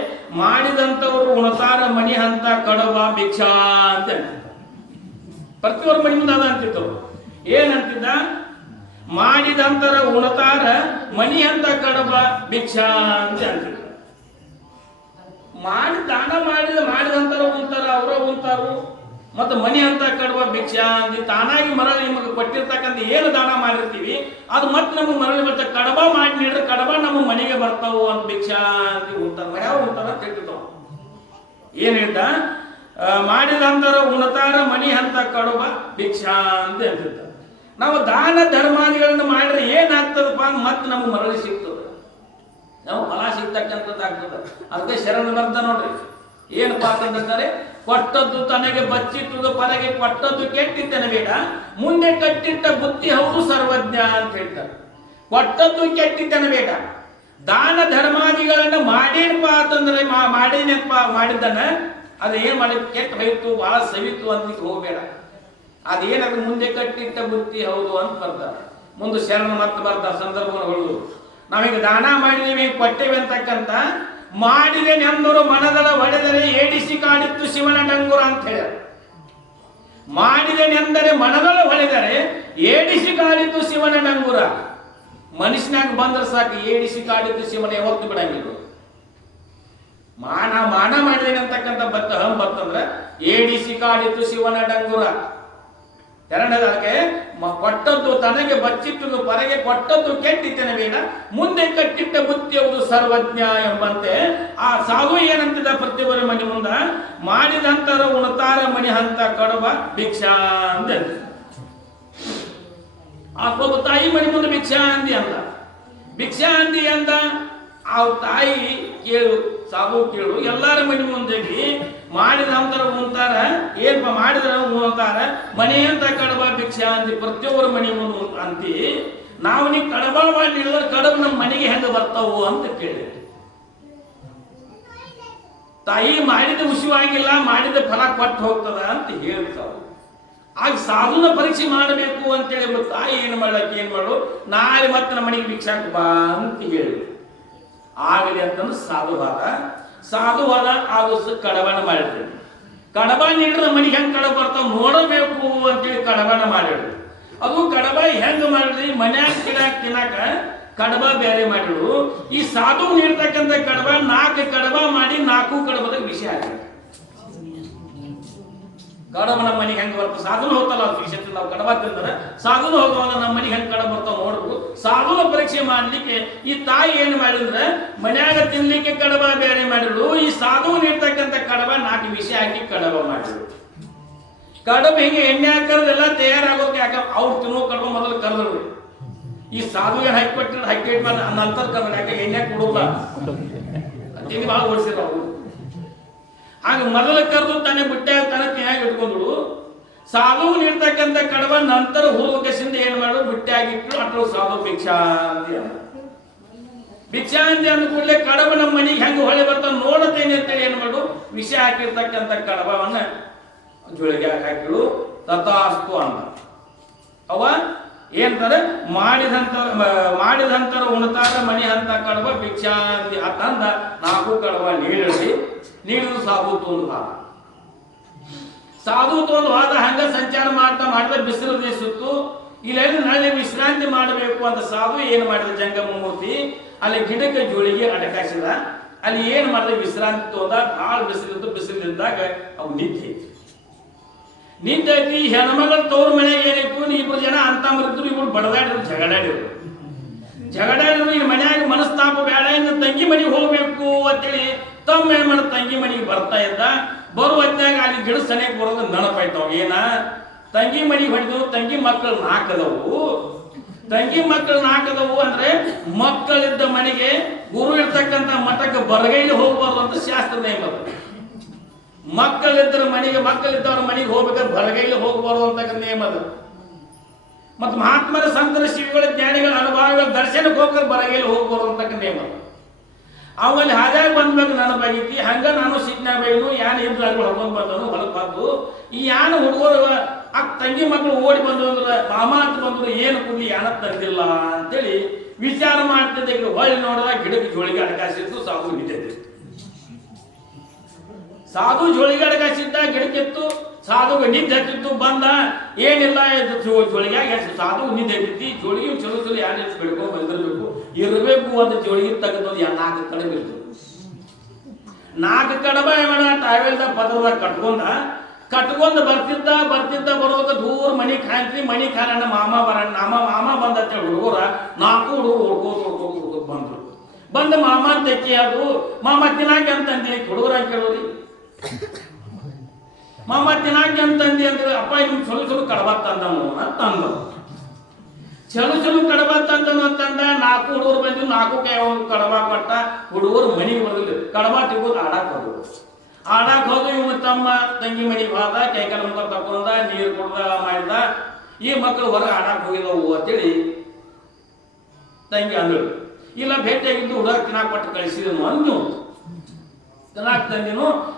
ಮಾಡಿದಂಥವ್ರು ಉಣತಾರ ಮನಿ ಅಂತ ಕಡವ ಭಿಕ್ಷಾ ಅಂತ ಪ್ರತಿಯೊಬ್ಬರ ಮನೆ ಮುಂದೆ ಅದ ಅಂತಿದ್ದವು. ಏನಂತಿದ್ದ, ಮಾಡಿದಂತರ ಉಣತಾರ ಮನಿ ಅಂತ ಕಡಬ ಭಿಕ್ಷಾ ಅಂತ ಅಂತಿದ್ರು. ದಾನ ಮಾಡಿದಂತರ ಉಂತಾರ, ಅವರ ಉಂತಾರು, ಮತ್ತು ಮನಿ ಅಂತ ಕಡಬ ಭಿಕ್ಷಾ ಅಂತ ತಾನಾಗಿ ಮರಳಿ ನಿಮಗೆ ಕೊಟ್ಟಿರ್ತಕ್ಕಂಥ ಏನು ದಾನ ಮಾಡಿರ್ತೀವಿ ಅದು ಮತ್ತೆ ನಮಗೆ ಮರಳಿ ಬರ್ತದೆ. ಕಡಬ ಮಾಡಿ ನೀಡ್ರೆ ಕಡಬ ನಮ್ಮ ಮನೆಗೆ ಬರ್ತಾವು ಅಂತ ಭಿಕ್ಷಾ ಅಂತ ಉಂತಾರ. ಯಾವ ಉಂತಾರ ಅಂತ ಹೇಳ್ತಿರ್ತಾವ. ಏನ್ ಹೇಳ್ದ, ಮಾಡಿದಂತರ ಉಣತಾರ ಮನಿ ಅಂತ ಕಡಬ ಭಿಕ್ಷಾ ಅಂತ ಹೇಳ್ತಿರ್ತಾರ. ನಾವು ದಾನ ಧರ್ಮಾದಿಗಳನ್ನು ಮಾಡಿದ್ರೆ ಏನಾಗ್ತದಪ್ಪ, ಮತ್ತೆ ನಮ್ಗೆ ಮರಳಿ ಸಿಗ್ತದೆ, ನಾವು ಫಲ ಸಿಗ್ತಕ್ಕಂಥದ್ದಾಗ್ತದೆ. ಅದಕ್ಕೆ ಶರಣ ಬರ್ತ ನೋಡ್ರಿ ಏನಪ್ಪಾ ಅಂತಂದ್ರೆ, ಕೊಟ್ಟದ್ದು ತನಗೆ ಬಚ್ಚಿಟ್ಟುದು ಪರಗೆ ಕೊಟ್ಟದ್ದು ಕೆಟ್ಟಿದ್ದನ ಬೇಡ, ಮುಂದೆ ಕಟ್ಟಿಟ್ಟ ಬುದ್ಧಿ ಹೌದು ಸರ್ವಜ್ಞ ಅಂತ ಹೇಳ್ತಾರೆ. ಕೊಟ್ಟದ್ದು ಕೆಟ್ಟಿದ್ದನ ಬೇಡ, ದಾನ ಧರ್ಮಾದಿಗಳನ್ನ ಮಾಡೇನಪ್ಪ ಅಂತಂದ್ರೆ ಮಾಡಿದ್ದನ ಅದು ಏನ್ ಮಾಡಿ ಕೆಟ್ಟ ಹೋಯ್ತು, ಬಹಳ ಸವಿತು ಅಂತ ಹೋಗ್ಬೇಡ. ಅದೇನಾದ್ರು ಮುಂದೆ ಕಟ್ಟಿಟ್ಟ ಬುದ್ಧಿ ಹೌದು ಅಂತ ಬರ್ತಾರೆ. ಮುಂದೆ ಶರಣ ಮತ್ತೆ ಬರ್ತಾರೆ ಸಂದರ್ಭಗಳು. ನಾವೀಗ ದಾನ ಮಾಡಿದೀವಿ ಕೊಟ್ಟೇವೆ ಅಂತಕ್ಕಂಥ ಮಾಡಿದೆ ನೆಂದರು ಮನದಳ ಹೊಡೆದರೆ ಏಡಿಸಿ ಕಾಡಿತ್ತು ಶಿವನ ಡಂಗುರ ಅಂತ ಹೇಳ. ಮಾಡಿದೆ ನೆಂದರೆ ಮನದಳ ಹೊಡೆದರೆ ಏಡಿಸಿ ಕಾಡಿತ್ತು ಶಿವನ ಡಂಗುರ. ಮನುಷ್ಯನಾಗ ಬಂದ್ರೆ ಸಾಕು, ಏಡಿಸಿ ಕಾಡಿತ್ತು ಶಿವನ ಯಾವತ್ತು ಬಿಡಂಗಿಲ್ಲ. ಮಾನ ಮಾಡಿದೇನೆ ಅಂತಕ್ಕಂಥ ಬತ್ತಂದ್ರೆ ಏಡಿಸಿ ಕಾಡಿತ್ತು ಶಿವನ ಡಂಗುರ. ಎರಡನೇದಕ್ಕೆ ಕೊಟ್ಟದ್ದು ತನಗೆ ಬಚ್ಚಿಟ್ಟು ಪರಗೆ ಕೊಟ್ಟದ್ದು ಕೆಟ್ಟಿದ್ದೇನೆ ಬೇಡ, ಮುಂದೆ ಕಟ್ಟಿಟ್ಟ ಬುದ್ಧಿಯುವುದು ಸರ್ವಜ್ಞ ಎಂಬಂತೆ ಆ ಸಾಧು ಏನಂತಿದ್ದ, ಪ್ರತಿಯೊಬ್ಬರ ಮನೆ ಮುಂದ ಮಾಡಿದಂತರ ಉಣತಾರ ಮನಿ ಹಂತ ಕಡಬ ಭಿಕ್ಷಾ ಅಂತ. ಆ ಒಬ್ಬ ತಾಯಿ ಮನೆ ಮುಂದೆ ಭಿಕ್ಷಾ ಅಂದಿ ಅಂದ. ಭಿಕ್ಷಾ ಅಂದಿ ಅಂದ. ಆ ತಾಯಿ ಕೇಳು, ಸಾಧು ಕೇಳು, ಎಲ್ಲಾರ ಮನೆ ಮುಂದೆ ಮಾಡಿದ ಅಂತರ ಉಣ್ತಾರ, ಏನಪ್ಪ ಮಾಡಿದ್ರ ಉಣ್ತಾರ, ಮನೆ ಅಂತ ಕಡಬ ಭಿಕ್ಷಾ ಅಂತಿ ಪ್ರತಿಯೊಬ್ಬರ ಮನೆ ಮುಂದೆ ಅಂತಿ. ನಾವು ನೀ ಕಡಬ ಮಾಡಿ ನೀಡಿದ್ರೆ ಕಡಬ ನಮ್ಮ ಮನೆಗೆ ಹೆಂಗ ಬರ್ತಾವು ಅಂತ ಕೇಳಿ. ತಾಯಿ ಮಾಡಿದ ಹುಸಿವಾಗಿಲ್ಲ, ಮಾಡಿದ ಫಲ ಕೊಟ್ಟು ಹೋಗ್ತದ ಅಂತ ಹೇಳ್ತಾವ. ಆಗ ಸಾಧುನ ಪರೀಕ್ಷೆ ಮಾಡಬೇಕು ಅಂತೇಳಿ ತಾಯಿ ಏನು ಮಾಡ್ಲಕ್ಕೆ ಏನ್ ಮಾಡು, ನಾಳೆ ಮತ್ತೆ ನಮ್ಮ ಮನೆಗೆ ಭಿಕ್ಷಾಕ್ ಬಾ ಅಂತ ಹೇಳಿ ಆಗಲಿ ಅಂತಂದ್ರೆ ಸಾಧುವಾದ ಅದು ಕಡಬನ ಮಾಡಿರ್ತೇನೆ. ಕಡಬ ನೀಡಿದ್ರೆ ಮನೆಗೆ ಹೆಂಗ್ ಕಡಬ ಬರ್ತಾವ ನೋಡಬೇಕು ಅಂತೇಳಿ ಕಡಬನ ಮಾಡಿದ್ರು. ಅದು ಕಡಬ ಹೆಂಗ್ ಮಾಡಿದ್ರಿ, ಮನ್ಯಾಗ ತಿನ್ನಾಕ ಕಡಬ ಬೇರೆ ಮಾಡಿದ್ರು. ಈ ಸಾಧು ನೀಡ್ತಕ್ಕಂಥ ಕಡಬ 4 ಕಡಬ ಮಾಡಿ 4 ಕಡಬದಾಗ ವಿಷ ಹಾಕಿದ್ರು. ಕಡಬ ನಮ್ಮ ಮನೆಗೆ ಹೆಂಗ್ ಬರ್ತಾವ, ಸಾಧುನ ಹೋಗ್ತಲ್ಲ ವಿಷಯಕ್ಕೆ ನಾವು ಕಡಬ ತಿಂದ್ರೆ ಸಾಧುನ ಹೋಗುವಾಗ ನಮ್ಮ ಮನೆಗೆ ಹೆಂಗ್ ಕಡಬ ಬರ್ತಾವ ನೋಡ್ಬೇಕು. ಸಾಧುನ ಪರೀಕ್ಷೆ ಮಾಡ್ಲಿಕ್ಕೆ ಈ ತಾಯಿ ಏನ್ ಮಾಡಿದ್ರೆ ಮನ್ಯಾಗ ತಿನ್ಲಿಕ್ಕೆ ಕಡಬ ಬೇರೆ ಮಾಡಿದ್ರು. ಈ ಸಾಧು ನೀಡ್ತಕ್ಕಂಥ ಕಡಬ 4 ವಿಷ ಹಾಕಿ ಕಡಬ ಮಾಡಿದ್ರು. ಕಡಬ ಹಿಂಗೆ ಎಣ್ಣೆ ಹಾಕರ್ದೆಲ್ಲ ತಯಾರಾಗೋಕೆ ಯಾಕ ಅವ್ರು ತಿನ್ನೋ ಕಡಬ ಮೊದಲು ಕರೆದ್ರು. ಈ ಸಾಧುಗೆ ಹಾಕಿ ನಂತರ ಕರ್ದ ಯಾಕೆ ಎಣ್ಣೆ ಕೊಡೋಲ್ಲ ತಿಂದು ಭಾಳ ಓಡಿಸಿದ್ರು ಅವರು. ಆಗ ಮೊದಲ ಕರೆದು ತಾನೇ ಬಿಟ್ಟಾಗ ತಾನೇ ತಿನ್ನಾಗ ಇಟ್ಕೊಂಡ್ರು. ಸಾಧು ನೀಡ್ತಕ್ಕಂಥ ಕಡವ ನಂತರ ಹೂರ್ವಕಸಿಂದ ಏನ್ ಮಾಡು ಬಿಟ್ಟಾಗಿಟ್ಟು ಅಟ್ರು ಸಾಧು ಭಿಕ್ಷಾಂತಿ ಅಂದ. ಭಿಕ್ಷಾಂತಿ ಅಂದ ಕೂಡಲೇ ಕಡವ ನಮ್ಮ ಮನೆಗೆ ಹೆಂಗ ಹೊಳೆ ಬರ್ತಾವ ನೋಡತೇನೆ ಅಂತೇಳಿ ಏನ್ ಮಾಡು ವಿಷ ಹಾಕಿರ್ತಕ್ಕಂಥ ಕಡವನ್ನ ಜೋಳಿಗೆ ಹಾಕಿಳು ತಥಾಸ್ತು ಅಂದ. ಅವ ಏನಂತಾರೆ ಮಾಡಿದಂತರ ಉಣತಾರ ಮನೆ ಅಂತ ಕಡವ ಭಿಕ್ಷಾಂತಿ ಅಂತಂದ. 4 ಕಡವ ನೀಡಿದ್ರು ಸಾಧು ತೊಂದು ಹೋದ ಹಂಗ ಸಂಚಾರ ಮಾಡ್ತಾ ಬಿಸಿಲು ದೇಶತ್ತು ಇಲ್ಲೆಲ್ಲಿ ನಾಳೆ ವಿಶ್ರಾಂತಿ ಮಾಡಬೇಕು ಅಂತ ಸಾಧು ಏನ್ ಮಾಡಿದ ಜಂಗಮ ಮೂರ್ತಿ ಅಲ್ಲಿ ಗಿಡಕ್ಕೆ ಜೋಳಿಗೆ ಅಡಕಾಸಿದ. ಅಲ್ಲಿ ಏನ್ ಮಾಡಿದ ವಿಶ್ರಾಂತಿ ತೊಂದ. ಭಾಳ ಬಿಸಿಲಿದ್ದಾಗ ಅವು ನಿಂತೈತಿ. ಹೆಣ್ಮಗಳ ತವ್ರ ಮನೆಗೆ ಏನಿತ್ತು 2 ಜನ ಅಂತಂಬರಿದ್ರು. ಇವ್ರು ಬಡದಾಡಿದ್ರು, ಜಗಳಾಡಿದ್ರು. ಈ ಮನ್ಯಾಗ ಮನಸ್ತಾಪ ಬೇಡ, ಇನ್ನು ತಂಗಿ ಮನೆಗೆ ಹೋಗ್ಬೇಕು ಅಂತೇಳಿ ತಮ್ಮ ಏನ್ ಮಾಡ ತಂಗಿ ಮನೆಗೆ ಬರ್ತಾ ಇದ್ದ. ಬರುವ ಹೊತ್ನಾಗ ಅಲ್ಲಿ ಗಿಡ ಸನಿಯಾಗಿ ಬರೋದು ನೆನಪಾಯ್ತಾವ. ಏನ ತಂಗಿ ಮನೆಗೆ ಹೊಡೆದು ತಂಗಿ ಮಕ್ಕಳು 4 ಅದಾವು. ತಂಗಿ ಮಕ್ಕಳು 4 ಅದಾವು ಅಂದ್ರೆ ಮಕ್ಕಳಿದ್ದ ಮನೆಗೆ ಗುರು ಇರ್ತಕ್ಕಂಥ ಮಠಕ್ಕೆ ಬರಗೈಲಿ ಹೋಗ್ಬಾರ್ದು ಅಂತ ಶಾಸ್ತ್ರ ನೇಮ. ಮಕ್ಕಳಿದ್ದವ್ರ ಮನೆಗೆ ಹೋಗ್ಬೇಕಾದ್ರೆ ಬರಗೈಲಿ ಹೋಗ್ಬಾರ್ದು ಅಂತಕ್ಕಂಥ ನೇಮ ಅದು. ಮತ್ತು ಮಹಾತ್ಮರ ಸಂತರ ಶಿವಿಗಳ ಜ್ಞಾನಿಗಳ ಅನುಭವಗಳ ದರ್ಶನಕ್ಕೆ ಹೋಗ್ಬೇಕಾದ್ರೆ ಬರಗೈಲಿ ಹೋಗ್ಬಾರ್ದು ಅಂತಕ್ಕಂಥ ನೇಮ. ಅವಲ್ಲಿ ಹಾಗಾಗಿ ಬಂದ್ಬೇಕು ನನಗಾಗಿತಿ. ಹಂಗ ನಾನು ಸಿಟ್ನಾಗಬೇಕು ಯಾನು ಇಬ್ಬರು ಹೊಡ್ಕೊಂಡು ಬಂದನು ಹೊಲಕ್ಕೆ ಬಂದು ಈ ಯಾನು ಹುಡುಗರು ಆ ತಂಗಿ ಮಕ್ಕಳು ಓಡಿ ಬಂದು ಅಂದ್ರೆ ಮಾಮ ಅಂತ ಬಂದ್ರು ಏನು ಕುಡ್ಲಿ ಯಾನ ತಂದಿಲ್ಲ ಅಂತೇಳಿ ವಿಚಾರ ಮಾಡ್ತಿದ್ದೆ. ಈಗ ಹೊಳ್ಳಿ ನೋಡಿದ ಗಿಡಕ್ಕೆ ಜೋಳಿಗೆ ಅಡಕಾಸಿತ್ತು. ಸಾಧು ನಿಂತೈತಿ. ಸಾಧು ಜೋಳಿಗೆ ಅಡಕಾಸಿದ್ದ ಗಿಡಕ್ಕಿತ್ತು. ಸಾಧುಗೆ ನಿದ್ದೆ ಹತ್ತಿತ್ತು. ಬಂದ ಏನಿಲ್ಲ ಜೋಳಿಗೆ ಸಾಧು ನಿದ್ದೆ ಹತ್ತಿತ್ತು. ಜೋಳಿಗೆ ಚಲೋ ಯಾರು ಬೆಳ್ಕೊಂಡು ಬಂದಿರ್ಬೇಕು ಇರಬೇಕು ಅಂತ ಜೋಳಿಗೆ ತೆಗೆದು 4 ಕಡಬ ಇರ್ತದೆ. 4 ಕಡಬ ಏನ ಟಾವೆಲ್ದ ಪದರದಾಗ ಕಟ್ಕೊಂಡ್ ಬರ್ತಿದ್ದ ಬರೋದ ದೂರ ಮನಿ ಖಾನ ಮಾಮ ಬಂದ ಅಂತೇಳಿ ಹುಡುಗರ 4 ಹುಡುಗರು ಹುಡ್ಕೋತ ಬಂದು ಮಾಮ ತೆಕ್ಕಿ ಅದು ಮಾಮ ತಿನ್ನಾಕೆ ಅಂತಂದಿ ಹುಡುಗರ ಕೇಳೋರಿ. ಮಾಮ ತಿನ್ನಾಕೆ ಅಂತಂದಿ ಅಂದ್ರೆ ಅಪ್ಪ ನಿಮ್ಗೆ ಚಲೋ ಕಡಬ ತಂದನು ಅಂತಂದ. ಚಲೋ ಕಡಬ ತಂದನು ಅಂತಂದ. 4 ಹುಡುಗರು ಬಂದು 4 ಕೈ ಕಡಬ ಕೊಟ್ಟ. ಹುಡುಗರು ಮನೆಗೆ ಬರಲಿಲ್ಲ. ಕಡಬ ತಿಗೋದು ಆಡಾಕ್ ಹೋದ್ರು. ಇವನು ತಮ್ಮ ತಂಗಿ ಮನೆಗೆ ಹೋದ. ಕೈಕಾಲ ಮುಖ ತಕೊಂಡ ನೀರು ಕೊಡ್ದ ಮಾಡಿದ. ಈ ಮಕ್ಕಳು ಹೊರಗೆ ಆಡಾಕ್ ಹೋಗಿದವು ಅಂತೇಳಿ ತಂಗಿ ಅಂದಳು. ಇಲ್ಲ ಭೇಟಿಯಾಗಿದ್ದು ಹುಡುಗ ತಿನ್ನಾಕ್ ಕೊಟ್ಟು ಕಳಿಸಿದನು ಅಂದು.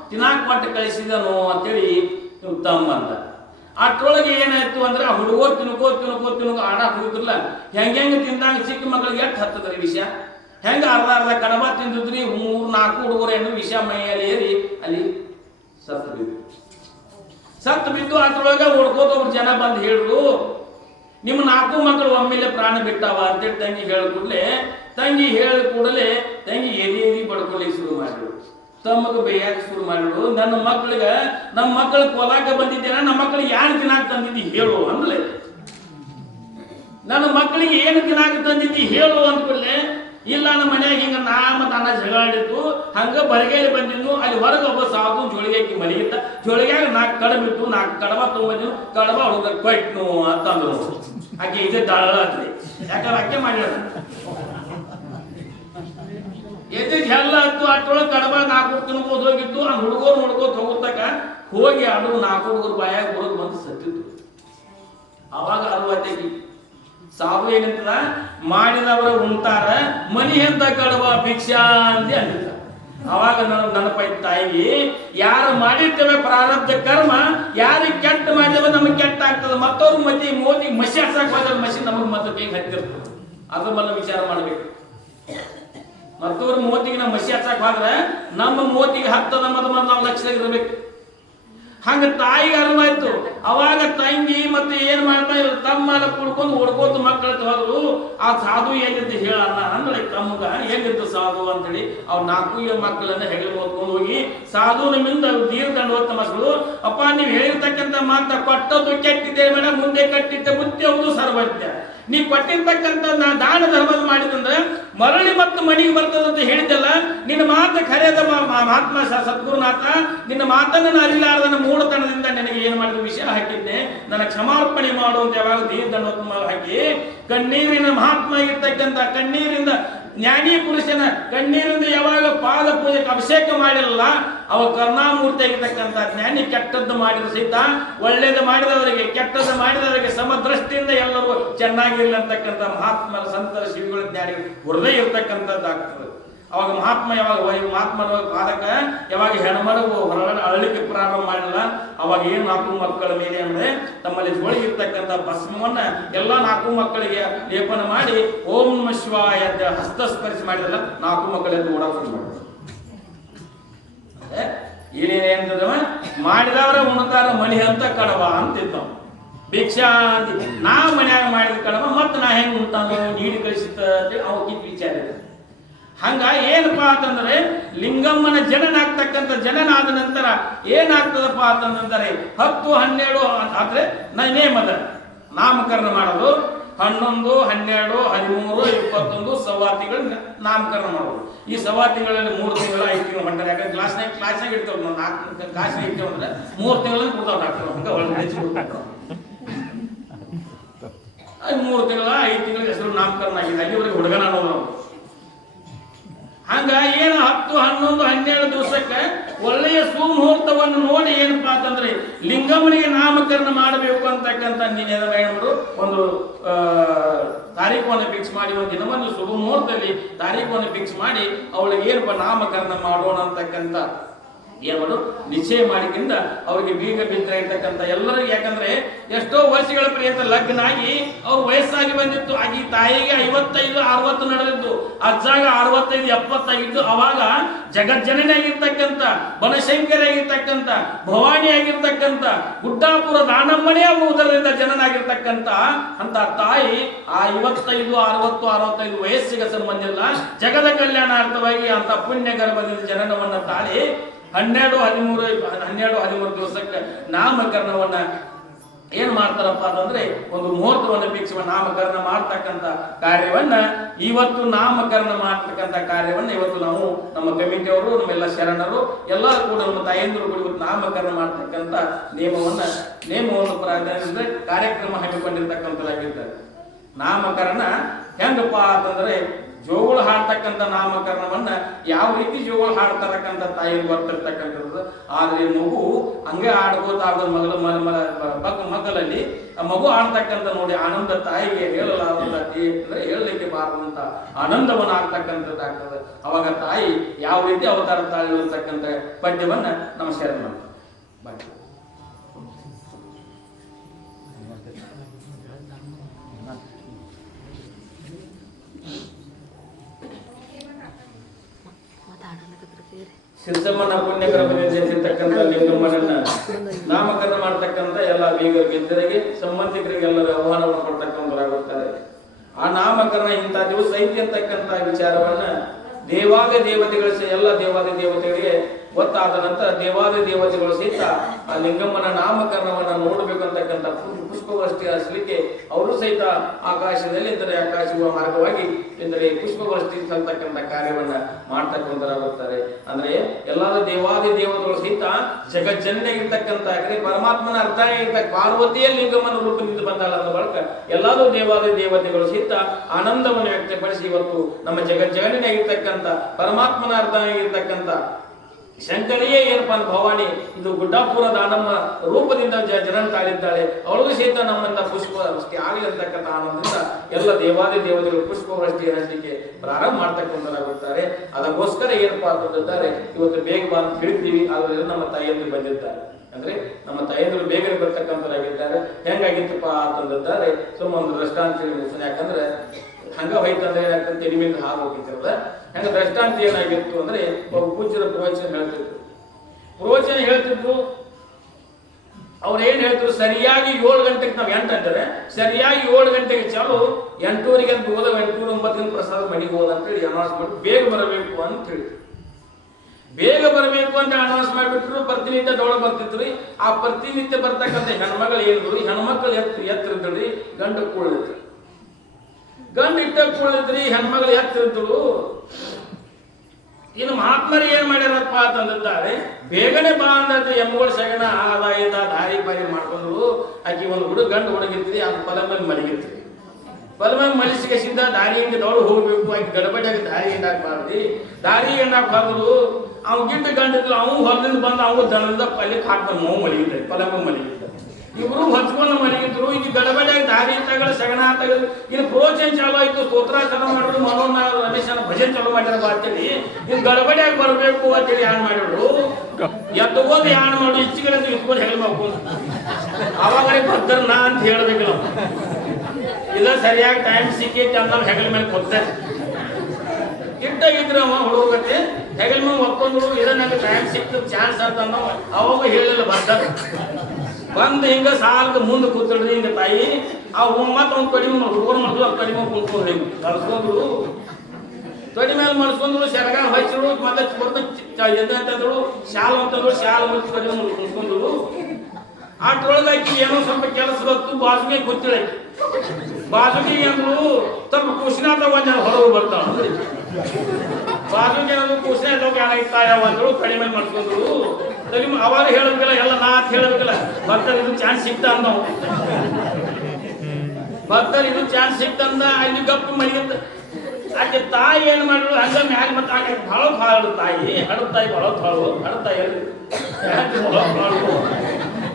ತಿನ್ನಾಕ್ ಕೊಟ್ಟು ಕಳಿಸಿದನು ಅಂತೇಳಿ ತಮ್ಮ ಅಂದ. ಅಟ್ರೊಳಗೆ ಏನಾಯ್ತು ಅಂದ್ರೆ ಆ ಹುಡುಗರು ತಿನ್ಕೋ ಆಡಾಕ್ ಹೋಗಿದ್ರಲ್ಲ. ಹೆಂಗ ತಿಂದಾಗ ಚಿಕ್ಕ ಮಕ್ಕಳಿಗೆ ಎಷ್ಟು ಹತ್ತದ್ರಿ ವಿಷಯ. ಹೆಂಗ ಅರ್ಧ ಕಡಬ ತಿಂದಿದ್ರಿ. 3-4 ಹುಡುಗರು ಏನು ವಿಷ ಮೈಯಲ್ಲಿ ಏರಿ ಅಲ್ಲಿ ಸತ್ತು ಬಿದ್ದು ಅದ್ರೊಳಗೆ ಹೊಡ್ಕೋತ ಒಬ್ರು ಜನ ಬಂದು ಹೇಳಿದ್ರು ನಿಮ್ಮ 4 ಮಕ್ಕಳು ಒಮ್ಮೆಲೆ ಪ್ರಾಣ ಬಿಟ್ಟಾವ ಅಂತೇಳಿ ತಂಗಿ ಹೇಳಿ ಕೂಡಲೇ ತಂಗಿ ಎದಿ ಬಡ್ಕೊಳ್ಳಿಕ್ಕೆ ಶುರು ಮಾಡಿದ್ರು. ತಮಗೆ ಬೇಯಕ್ಕೆ ಶುರು ಮಾಡಿದ್ರು. ನಮ್ಮ ಮಕ್ಕಳು ಕೊಲಾಕ ಬಂದಿದ್ದೇನ, ನಮ್ಮ ಮಕ್ಕಳಿಗೆ ಯಾರು ತಿನ್ನಾಕ ತಂದಿದ್ದಿ ಹೇಳು ಅಂದ್ಲೆ. ನನ್ನ ಮಕ್ಕಳಿಗೆ ಏನು ತಿನ್ನಾಕ ತಂದಿದ್ದಿ ಹೇಳು ಅಂದ್ಬಿಡ್ಲೆ. ಇಲ್ಲ ನಮ್ಮ ಮನ್ಯಾಗ ಹಿಂಗ ಮತ್ತು ಅನ್ನ ಜಗಳಾಡಿತ್ತು. ಹಂಗ ಬರಗೇಲಿ ಬಂದಿದ್ದು. ಅಲ್ಲಿ ಹೊರಗೆ ಒಬ್ಬ ಸಾಧು ಜೋಳಿಗೆ ಮನೆಗಿದ್ದ. ಜೋಳಿಗ್ಯಾಗ 4 ಕಡಬಿತ್ತು. 4 ಕಡಬ ತೊಗೊಂಬಂದಿದ್ದು. ಕಡಬ ಹುಡುಗ ಕೊಯ್ಟ್ನು ಅಂತಂದ್ರು. ಆಕೆ ಇದೇ ದಾಳತ್ರಿ. ಯಾಕಂದ್ರೆ ಆಕೆ ಮಾಡ್ಯಾರ ಎದೆ ಎಲ್ಲ ಹತ್ತು. ಅಷ್ಟೊಳಗೆ ಕಡಬ 4 ತಿನ್ಕೋದು ಹೋಗಿತ್ತು. ಆ ಹುಡುಗರು ನೋಡ್ಕೋತ ಹೋಗುತ್ತಕ ಹೋಗಿ ಅದು 4 ಹುಡುಗರು ಬಾಯಾಗ ಬರೋದು ಬಂದು ಸತ್ತಿತ್ತು. ಅವಾಗ ಅರುವತ್ತೈತಿ ಸಾಧು ಏನಂತದ ಮಾಡಿದವರ ಉಣ್ತಾರ ಮನಿ ಎಂತ ಕಡವ ಭಿಕ್ಷಾ ಅಂತ ಅಂದಿದ್ದ. ಅವಾಗ ನೆನಪಾಯ್ತು ತಾಯಿಗೆ ಯಾರು ಮಾಡಿರ್ತೇವೆ ಪ್ರಾರಬ್ಧ ಕರ್ಮ ಯಾರಿಗೆ ಕೆಟ್ಟ ಮಾಡಿದೇವೆ ನಮಗೆ ಕೆಟ್ಟ ಆಗ್ತದೆ. ಮತ್ತವ್ರ ಮೋದಿ ಮಸಿ ಹಡ್ಸಕ್ ಹೋದ್ರೆ ಮಸಿ ನಮಗೆ ಮತ್ತೆ ಬೇಗ ಹತ್ತಿರ್ತದೆ. ಅದ್ರ ಮೇಲೆ ವಿಚಾರ ಮಾಡ್ಬೇಕು. ಮತ್ತವ್ರ ಮೋತಿಗೆ ನಾವು ಮಸಿ ಹಚ್ಚಕ್ ಹೋದ್ರೆ ನಮ್ಮ ಮೋತಿಗೆ ಹತ್ತದ ಮೊದಲು ನಾವು ಲಕ್ಷದಾಗಿರ್ಬೇಕು. ಹಂಗ ತಾಯಿಗೆ ಅರಿವಾಯ್ತು. ಅವಾಗ ತಂಗಿ ಮತ್ತೆ ಏನ್ ಮಾಡ್ತಾ ಇದ್ರು ತಮ್ಮ ಕುಡ್ಕೊಂಡು ಹೊಡ್ಕೋತ ಮಕ್ಕಳ ಹೋದ್ರು. ಆ ಸಾಧು ಏನಿತ್ತು ಹೇಳಲ್ಲ ಅಂದ್ರೆ ತಮ್ಮಗ ಏನಿತ್ತು ಸಾಧು ಅಂತೇಳಿ ಅವ್ರು 4 ಮಕ್ಕಳನ್ನ ಹೆಗಲು ಹೊತ್ಕೊಂಡು ಹೋಗಿ ಸಾಧು ನಮ್ಮಿಂದ ನೀರ್ಕೊಂಡು ಹೋದ ಮಕ್ಕಳು ಅಪ್ಪ ನೀವು ಹೇಳಿರ್ತಕ್ಕಂಥ ಮಾತ ಕೊಟ್ಟದ್ದು ಕೆಟ್ಟಿದ್ದೆ ಮೇಡ ಮುಂದೆ ಕಟ್ಟಿದ್ದೆ ಬುದ್ಧಿ ಹೌದು ಸರ್ವಜ್ಞ. ನೀ ಕೊಟ್ಟಿರ್ತಕ್ಕಂಥ ದಾನ ಧರ್ಮದ ಮಾಡಿದಂದ್ರೆ ಮರಳಿ ಮತ್ತು ಮನೆಗೆ ಬರ್ತದಂತ ಹೇಳಿದ್ದಲ್ಲ. ನಿನ್ನ ಮಾತು ಖರೆಯದ ಮಹಾತ್ಮ ಸದ್ಗುರುನಾಥ. ನಿನ್ನ ಮಾತನ್ನು ಅರಿಲಾರ್ದನ ಮೂಢತನದಿಂದ ನನಗೆ ಏನ್ ಮಾಡಿದ ವಿಷಯ ಹಾಕಿದ್ದೆ. ನನ್ನ ಕ್ಷಮಾರ್ಪಣೆ ಮಾಡುವಂತ ಯಾವಾಗ ದೀರ್ಘ ಹಾಕಿ ಕಣ್ಣೀರಿನ ಮಹಾತ್ಮ ಇರ್ತಕ್ಕಂಥ ಕಣ್ಣೀರಿಂದ ಜ್ಞಾನಿ ಪುರುಷನ ಕಣ್ಣೀರಿಂದ ಯಾವಾಗ ಪಾದ ಪೂಜೆಗೆ ಅಭಿಷೇಕ ಮಾಡಿರಲ್ಲ ಅವ ಕರುಣಾಮೂರ್ತಿ ಆಗಿರ್ತಕ್ಕಂಥ ಜ್ಞಾನಿ. ಕೆಟ್ಟದ್ದು ಮಾಡಿದ್ರು ಸಹಿತ ಒಳ್ಳೇದು ಮಾಡಿದವರಿಗೆ ಕೆಟ್ಟದ್ದು ಮಾಡಿದವರಿಗೆ ಸಮದೃಷ್ಟಿಯಿಂದ ಎಲ್ಲರೂ ಚೆನ್ನಾಗಿರ್ಲಿ ಅಂತಕ್ಕಂಥ ಮಹಾತ್ಮರ ಸಂತರ ಶಿವಿಗಳ ಜ್ಞಾನಿಗಳು ಹೃದಯ ಇರ್ತಕ್ಕಂಥದ್ದಾಗ್ತದೆ. ಅವಾಗ ಮಹಾತ್ಮನ ಪಾದಕ ಯಾವಾಗ ಹೆಣ್ಮಡಗು ಹೊರಗಡೆ ಅಳ್ಳಿಕ್ಕೆ ಪ್ರಾರಂಭ ಮಾಡಿಲ್ಲ ಅವಾಗ ಏನು 4 ಮಕ್ಕಳ ಮೇಲೆ ಅಂದ್ರೆ ತಮ್ಮಲ್ಲಿ ಒಳಗಿರ್ತಕ್ಕಂಥ ಭಸ್ಮವನ್ನ ಎಲ್ಲ 4 ಮಕ್ಕಳಿಗೆ ಲೇಪನ ಮಾಡಿ ಓಂ ನಮಃ ಶಿವಾಯ ಅಂತ ಹಸ್ತಸ್ಪರ್ಶ ಮಾಡಿದಲ್ಲ 4 ಮಕ್ಕಳೆಂದು ಓಡಾಡ್ಕೊಂಡು ಮಾಡಿದ್ರು. ಏನೇನೇಂತದವ ಮಾಡಿದವರ ಉಣತಾರ ಮಣಿ ಅಂತ ಕಡವ ಅಂತಿದ್ದವ. ಭಿಕ್ಷಾ ನಾ ಮನ್ಯಾಗ ಮಾಡಿದ ಕಡವ ಮತ್ತ ನಾ ಹೆಂಗ್ ಉಂಟಾನೋ ನೀಡಿ ಕಳಿಸುತ್ತ ಅವಕ್ಕಿಂತ ವಿಚಾರ ಇದೆ. ಹಂಗ ಏನಪ್ಪಾ ಅಂತಂದ್ರೆ ಲಿಂಗಮ್ಮನ ಜನನ ಆಗ್ತಕ್ಕಂಥ ಜನನ ಆದ ನಂತರ ಏನಾಗ್ತದಪ್ಪ ಅಂತಂದ್ರೆ 10, 12 ಆದ್ರೆ ನೇಮದ ನಾಮಕರಣ ಮಾಡೋದು. 11, 12, 13, 21 ಸವಾ ತಿಂಗಳು ನಾಮಕರಣ ಮಾಡೋದು. ಈ ಸವಾ ತಿಂಗಳಲ್ಲಿ 3 ತಿಂಗಳು 5 ತಿಂಗಳು ಹೊಂಟಾರೆ. ಯಾಕಂದ್ರೆ ಕ್ಲಾಸ್ನಾಗ ಇರ್ತೇವೆ ನಾವು 4 ಕ್ಲಾಸ್ನಾಗ ಇರ್ತೇವೆ ಅಂದ್ರೆ 3 ತಿಂಗಳಲ್ಲಿ ಕೊಡ್ತಾವ್ ಡಾಕ್ಟರ್. ಹಂಗ ಒಳಗಡೆ 3 ತಿಂಗಳ 5 ತಿಂಗಳ ಹೆಸರು ನಾಮಕರಣ ಆಗಿದೆ. ಅಲ್ಲಿವರೆಗೆ ಹುಡುಗನ ಅನ್ನೋದು ನಾವು. ಹಂಗ ಏನು 10, 11, 12 ದಿವಸಕ್ಕೆ ಒಳ್ಳೆಯ ಸುಮುಹೂರ್ತವನ್ನು ನೋಡಿ ಏನಪ್ಪಾ ಅಂತಂದ್ರೆ ಲಿಂಗಮ್ಮನಿಗೆ ನಾಮಕರಣ ಮಾಡಬೇಕು ಅಂತಕ್ಕಂಥ ನೀನೇನು ಒಂದು ತಾರೀಖನ್ನು ಫಿಕ್ಸ್ ಮಾಡಿ ಒಂದು ದಿನವನ್ನು ಶುಭ ಮುಹೂರ್ತದಲ್ಲಿ ತಾರೀಖನ್ನು ಫಿಕ್ಸ್ ಮಾಡಿ ಅವಳಿಗೆ ಏನಪ್ಪ ನಾಮಕರಣ ಮಾಡೋಣ ಅಂತಕ್ಕಂಥ ಏನು ನಿಶ್ಚಯ ಮಾಡಿಕಿಂದ ಅವ್ರಿಗೆ ಬೀಗ ಬಿದ್ದರೆ ಇರ್ತಕ್ಕಂಥ ಎಲ್ಲರಿಗೂ. ಯಾಕಂದ್ರೆ ಎಷ್ಟೋ ವರ್ಷಗಳ ಪರ್ಯಂತ ಲಗ್ನ ಆಗಿ ಅವ್ರು ವಯಸ್ಸಾಗಿ ಬಂದಿತ್ತು. ಆಗಿ ತಾಯಿಗೆ 55, 60 ನಡೆದಿತ್ತು. ಅಜ್ಜಾಗ 65, 70 ಆಗಿತ್ತು. ಅವಾಗ ಜಗಜ್ಜನನಿ ಆಗಿರ್ತಕ್ಕಂಥ ಬನಶಂಕರಿ ಆಗಿರ್ತಕ್ಕಂಥ ಭವಾನಿ ಆಗಿರ್ತಕ್ಕಂಥ ಗುಡ್ಡಾಪುರ ದಾನಮ್ಮನೇ ಆಗುವುದರಿಂದ ಜನನಾಗಿರ್ತಕ್ಕಂಥ ಅಂತ ತಾಯಿ ಆ 55, 60, 65 ವಯಸ್ಸಿಗೆ ಸಂಬಂಧಿಲ್ಲ ಜಗದ ಕಲ್ಯಾಣಾರ್ಥವಾಗಿ ಅಂತ ಪುಣ್ಯ ಗರ್ಭದಿಂದ ಜನನವನ್ನ ತಾಳಿ 12, 13 ದಿವಸಕ್ಕೆ ನಾಮಕರಣವನ್ನ ಏನ್ ಮಾಡ್ತಾರಪ್ಪ ಅಂತಂದ್ರೆ ಒಂದು ಮುಹೂರ್ತವನ್ನು ಫಿಕ್ಸ್ ನಾಮಕರಣ ಮಾಡ್ತಕ್ಕಂಥ ಕಾರ್ಯವನ್ನ ಇವತ್ತು ನಾಮಕರಣ ಮಾಡ್ತಕ್ಕಂಥ ಕಾರ್ಯವನ್ನ ಇವತ್ತು ನಾವು ನಮ್ಮ ಕಮಿಟಿಯವರು ನಮ್ಮೆಲ್ಲ ಶರಣರು ಎಲ್ಲರೂ ಕೂಡ ನಮ್ಮ ತಾಯಂದಿರು ಕೂಡ ಇವತ್ತು ನಾಮಕರಣ ಮಾಡ್ತಕ್ಕಂಥ ನೇಮವನ್ನು ಪ್ರಾರಂಭಿಸಿದ್ರೆ ಕಾರ್ಯಕ್ರಮ ಹಮ್ಮಿಕೊಂಡಿರ್ತಕ್ಕಂಥದ್ದಾಗಿರ್ತಾರೆ. ನಾಮಕರಣ ಹೆಂಗಪ್ಪ ಅಂತಂದ್ರೆ ಜೋಗುಳು ಹಾಡ್ತಕ್ಕಂಥ ನಾಮಕರಣವನ್ನ ಯಾವ ರೀತಿ ಜೋಗುಳು ಹಾಡ್ತಾರಕ್ಕಂಥ ತಾಯಿ ಬರ್ತಿರ್ತಕ್ಕಂಥದ್ದು. ಆದ್ರೆ ಮಗು ಹಂಗೆ ಆಡ್ಬೋದಾದ ಮಗಲಲ್ಲಿ ಆ ಮಗು ಆಡ್ತಕ್ಕಂಥ ನೋಡಿ ಆನಂದ ತಾಯಿಗೆ ಹೇಳಲಾದಂತ ಅಂದ್ರೆ ಹೇಳಲಿಕ್ಕೆ ಬಾರದಂತ ಆನಂದವನ್ನ ಆಗ್ತಕ್ಕಂಥದ್ದಾಗ್ತದೆ. ಅವಾಗ ತಾಯಿ ಯಾವ ರೀತಿ ಅವತಾರ ತಾಳಿರ್ತಕ್ಕಂಥ ಪದ್ಯವನ್ನ ನಮ್ಮ ಶರಣ ಮಾಡ್ತಾರೆ. ಸಿದ್ದಮ್ಮನ ಪುಣ್ಯಕರಪತಿರ್ತಕ್ಕಂಥ ಲಿಂಗಮ್ಮನನ್ನ ನಾಮಕರಣ ಮಾಡ್ತಕ್ಕಂಥ ಎಲ್ಲ ಬೀಗರ ಗೆದ್ದರಿಗೆ ಸಂಬಂಧಿಕರಿಗೆ ಎಲ್ಲರೂ ಆಹ್ವಾನವನ್ನು ಕೊಡ್ತಕ್ಕಂಥವರಾಗುತ್ತಾರೆ. ಆ ನಾಮಕರಣ ಇಂಥ ದಿವಸ ಐತಿ ಅಂತಕ್ಕಂಥ ವಿಚಾರವನ್ನ ದೇವಾದಿ ದೇವತೆಗಳ ಎಲ್ಲ ದೇವಾದಿ ದೇವತೆಗಳಿಗೆ ಗೊತ್ತಾದ ನಂತರ ದೇವಾದಿ ದೇವತೆಗಳು ಸಹಿತ ಆ ಲಿಂಗಮ್ಮನ ನಾಮಕರಣವನ್ನ ನೋಡಬೇಕಂತಕ್ಕಂಥ ಪುಷ್ಪವೃಷ್ಟಿ ಹರಿಸಲಿಕ್ಕೆ ಅವರು ಸಹಿತ ಆಕಾಶದಲ್ಲಿ ಅಂದರೆ ಆಕಾಶವ ಮಾರ್ಗವಾಗಿ ಎಂದರೆ ಪುಷ್ಪವೃಷ್ಟಿ ಅಂತಕ್ಕಂಥ ಕಾರ್ಯವನ್ನ ಮಾಡ್ತಕ್ಕಂಥರಾಗುತ್ತಾರೆ. ಅಂದ್ರೆ ಎಲ್ಲಾದ ದೇವಾದಿ ದೇವತೆಗಳು ಸಹಿತ ಜಗಜ್ಜನ್ಯಾಗಿರ್ತಕ್ಕಂಥ ಪರಮಾತ್ಮನ ಅರ್ಥ ಆಗಿರ್ತಕ್ಕ ಪಾರ್ವತಿಯ ಲಿಂಗಮ್ಮನ ರೂಪದಿಂದ ಬಂದಾಳ ಅನ್ನೋ ಬಳಿಕ ಎಲ್ಲಾದರೂ ದೇವಾದಿ ದೇವತೆಗಳು ಸಹಿತ ಆನಂದವನ್ನು ವ್ಯಕ್ತಪಡಿಸಿ ಇವತ್ತು ನಮ್ಮ ಜಗಜ್ಜಗನ್ಯಾಗಿರ್ತಕ್ಕಂಥ ಪರಮಾತ್ಮನ ಅರ್ಥ ಆಗಿರ್ತಕ್ಕಂಥ ಶಂಕರಿಯೇ ಏನಪ್ಪ ಭವಾನಿ ಇದು ಗುಡ್ಡಾಪುರ ದಾನಮ್ಮ ರೂಪದಿಂದ ಜನನ ತಾಳಿದ್ದಾಳೆ. ಅವಳಿಗೂ ಸಹಿತ ನಮ್ಮಂತ ಪುಷ್ಪವೃಷ್ಟಿ ಆಗಲಿ ಅಂತಕ್ಕಂಥ ಆನಂದದಿಂದ ಎಲ್ಲ ದೇವಾದಿ ದೇವತೆಗಳು ಪುಷ್ಪವೃಷ್ಟಿ ಹರಿಸಲಿಕ್ಕೆ ಪ್ರಾರಂಭ ಮಾಡ್ತಕ್ಕಂಥರಾಗುತ್ತಾರೆ. ಅದಕ್ಕೋಸ್ಕರ ಏನಪ್ಪಾ ಅಂತಂದಿದ್ದಾರೆ ಇವತ್ತು ಬೇಗ ಬಾ ಅಂತ ಹೇಳ್ತೀವಿ. ಆದ್ರೆ ನಮ್ಮ ತಾಯಿಯಂದ್ರು ಬಂದಿರ್ತಾರೆ. ಅಂದ್ರೆ ನಮ್ಮ ತಾಯಿಯಂದ್ರು ಬೇಗನೆ ಬರ್ತಕ್ಕಂಥರಾಗಿದ್ದಾರೆ. ಹೆಂಗಾಗಿತ್ತಪ್ಪ ಅಂತಂದಿದ್ದಾರೆ ಸುಮ್ಮ ಒಂದು ದೃಷ್ಟಾಂತ ಯಾಕಂದ್ರೆ ಹಂಗ ಹೋಯ್ತಂದ್ರೆ ಯಾಕಂತ ನಿಮ್ಮಿಂದ ಹಾಗೆ ಹೋಗಿರ್ತಿರಲ್ಲ. ಹಂಗ ದೃಷ್ಟಾಂತ ಏನಾಗಿತ್ತು ಅಂದ್ರೆ ಪೂಜ್ಯರ ಪ್ರವಚನ ಹೇಳ್ತಿದ್ರು. ಅವ್ರು ಏನ್ ಹೇಳ್ತಿದ್ರು, ಸರಿಯಾಗಿ 7 ಗಂಟೆಗೆ ನಾವು 8 ಅಂತಾರೆ, ಸರಿಯಾಗಿ 7 ಗಂಟೆಗೆ ಚಾಲು 8:00 ಅಂತ ಹೋದ 8:09 ಪ್ರಸಾದ ಮನೆಗೆ ಹೋದ ಅಂತೇಳಿ ಅನೌನ್ಸ್ ಮಾಡಿ ಬೇಗ ಬರಬೇಕು ಅಂತ ಹೇಳಿ ಬೇಗ ಬರಬೇಕು ಅಂತ ಅನೌನ್ಸ್ ಮಾಡಿಬಿಟ್ರು. ಪ್ರತಿನಿತ್ಯ ದೌಡ ಬರ್ತಿದ್ರು. ಆ ಪ್ರತಿನಿತ್ಯ ಬರ್ತಕ್ಕಂಥ ಹೆಣ್ಮಗಳು ಏನಿದ್ರು, ಹೆಣ್ಮಕ್ಳು ಎತ್ತಿರ್ತೀರಿ, ಗಂಡ ಕೂಳಿದ್ರು. ಗಂಡ ಇಟ್ಟ ಕೂಳಿದ್ರಿ, ಹೆಣ್ಮಗಳು ಎತ್ತಿರ್ತಿದ್ರು. ಇನ್ನು ಮಹಾತ್ಮರು ಏನ್ ಮಾಡ್ಯಾರಪ್ಪ ಅಂತಂದಿದ್ದಾರೆ, ಬೇಗನೆ ಬಾ ಅಂದ್ರೆ ಎಮ್ಗಳು ಸಗಣ ಆದಾಯದ ದಾರಿ ಬಾರಿ ಮಾಡ್ಕೊಂಡ್ರು. ಆಕಿ ಒಂದು ಗಂಡು ಹುಡುಗಿರ್ತೀರಿ, ಅದು ಪಲ ಮೇಲೆ ಮಲಗಿರ್ತೀರಿ. ಪಲ ಮೇಲೆ ಮಲಿಸಿಗೆ ಸಿದ್ಧ ದಾರಿಯಿಂದ ದೌಡು ಹೋಗ್ಬೇಕು. ಗಡಬಡಿಯಾಗಿ ದಾರಿ ಎಂಡಾಕ್ ಬಾರ್ರಿ. ದಾರಿ ಎಂಡಾಕ್ ಬಾರ್ದು ಅವ್ ಗಿಟ್ಟ ಗಂಡಿದ್ರು ಅವು ಹೊರದಿಂದ ಬಂದು ಅವು ದನದಿಂದ ಪಲ್ಯಕ್ಕೆ ಹಾಕ್ತಾನ ನೋವು ಮಲಗಿದ್ದೆ ಪಲಕ ಮಲಗಿದ್ದ ಇಬ್ರು ಹಚ್ಕೊಂಡು ಮಲಗಿದ್ರು. ಈಗ ಗಡಬಡಿಯಾಗಿ ದಾರಿ ತಗಳ ಸಗಣ ತಗದು ಇಲ್ಲಿ ಪ್ರೋಚನ್ ಚಾಲು ಆಯ್ತು. ಸ್ತೋತ್ರ ಚಾಲು ಮಾಡಿದ್ರು ಮನೋನ ರಮೇಶನ ಭಜನ್ ಚಾಲು ಮಾಡ್ಯಾರ ಅಂತೇಳಿ ಇದು ಗಡಬಡಿಯಾಗಿ ಬರಬೇಕು ಅಂತೇಳಿ ಯಾನ್ ಮಾಡಿದ್ರು. ಎತ್ತಗೋದು ಯಾನ್ ಮಾಡು ಇಚ್ಚಿಗೆ ಇಟ್ಕೊಂಡು ಹೆಗಲ್ ಮಾಡ್ಕೊಂಡು ಅವಾಗಲೇ ಬರ್ತಾರ ನಾ ಅಂತ ಹೇಳ್ಬೇಕಲ್ಲ. ಇದು ಸರಿಯಾಗಿ ಟೈಮ್ ಸಿಕ್ಕೈತಿ ಅಂತ ಹೆಗಲ ಮೇಲೆ ಕೊಡ್ತಾರೆ. ಇಟ್ಟಾಗಿದ್ರೆ ಅವ ಹುಡುಗತ್ತೆ ಹೆಗಲ್ ಮೇಲೆ ಒಪ್ಕೊಂಡ್ರು ಇದ ನಂಗೆ ಟೈಮ್ ಸಿಕ್ತ ಚಾನ್ಸ್ ಅಂತ ಅವಾಗ ಹೇಳಿಲ್ಲ ಬರ್ತಾರೆ. ಬಂದು ಹಿಂಗ ಸಾಲದ ಮುಂದೆ ಕೂತಿಡ್ರಿ ಹಿಂಗ ತಾಯಿ ಆ ಮತ್ತೆ ಅವ್ನು ಕಡಿಮೆ ಹುಡುಗರು ಮಾಡಿದ್ರು ಅದು ಕಡಿಮೆ ಕುಂತ್ಕೊಂಡು ಹಿಂಗ ಕಳ್ಸ್ಕೊಂಡ್ರು. ತೊಡಿ ಮೇಲೆ ಮನ್ಸ್ಕೊಂಡ್ರು ಸೆರಗಾನ ಹಚ್ಚಿದ್ರು ಮತ್ತೆ ಎಂತಂದ್ರು ಶಾಲ ಅಂತಂದ್ರು ಶಾಲ ಮುಚ್ಚಿ ಕಡಿಮೆ ಕುಂತ್ಕೊಂಡ್ರು. ಅಷ್ಟ್ರೊಳಗಾಕಿ ಏನೋ ಸ್ವಲ್ಪ ಕೆಲಸ ಗೊತ್ತು ಬಾಜುಗೆ ಗೊತ್ತಿಳಕಿ ಬಾಜುಗೆ ಅಂದ್ರು ಸ್ವಲ್ಪ ಕುಶಿನಾಥ ಒಂದ್ ಹೊರಗೆ ಬರ್ತಾವ ಬಾಜುಗೆ ಏನಾದ್ರು ಕುಶಿನಾಥ ಏನಾಗ್ತಾಯ ಅಂದ್ರು ಕಡಿಮೆ ಮಾಡ್ಕೊಂಡ್ರು. ಅವಾಗ ಹೇಳಬೇಕಲ್ಲ ಎಲ್ಲ ನಾ ಅಂತ ಹೇಳಬೇಕಲ್ಲ. ಬರ್ತಾರೆ ಇದು ಚಾನ್ಸ್ ಸಿಕ್ತ ಅಂದ ಬರ್ತಾರೆ ಇದು ಚಾನ್ಸ್ ಸಿಕ್ತಂದ ಅಲ್ಲಿ ಗಪ್ಪು ಮನೆಯಿಂದ ಆಕೆ ತಾಯಿ ಏನ್ ಮಾಡಿದ್ರು ಹಂಗ ಮ್ಯಾಗ ಮತ್ತೆ ಆಕೆ ಭಾಳ ತಾಯಿ ಹಡದ ತಾಯಿ ಹಡದ ತಾಯಿ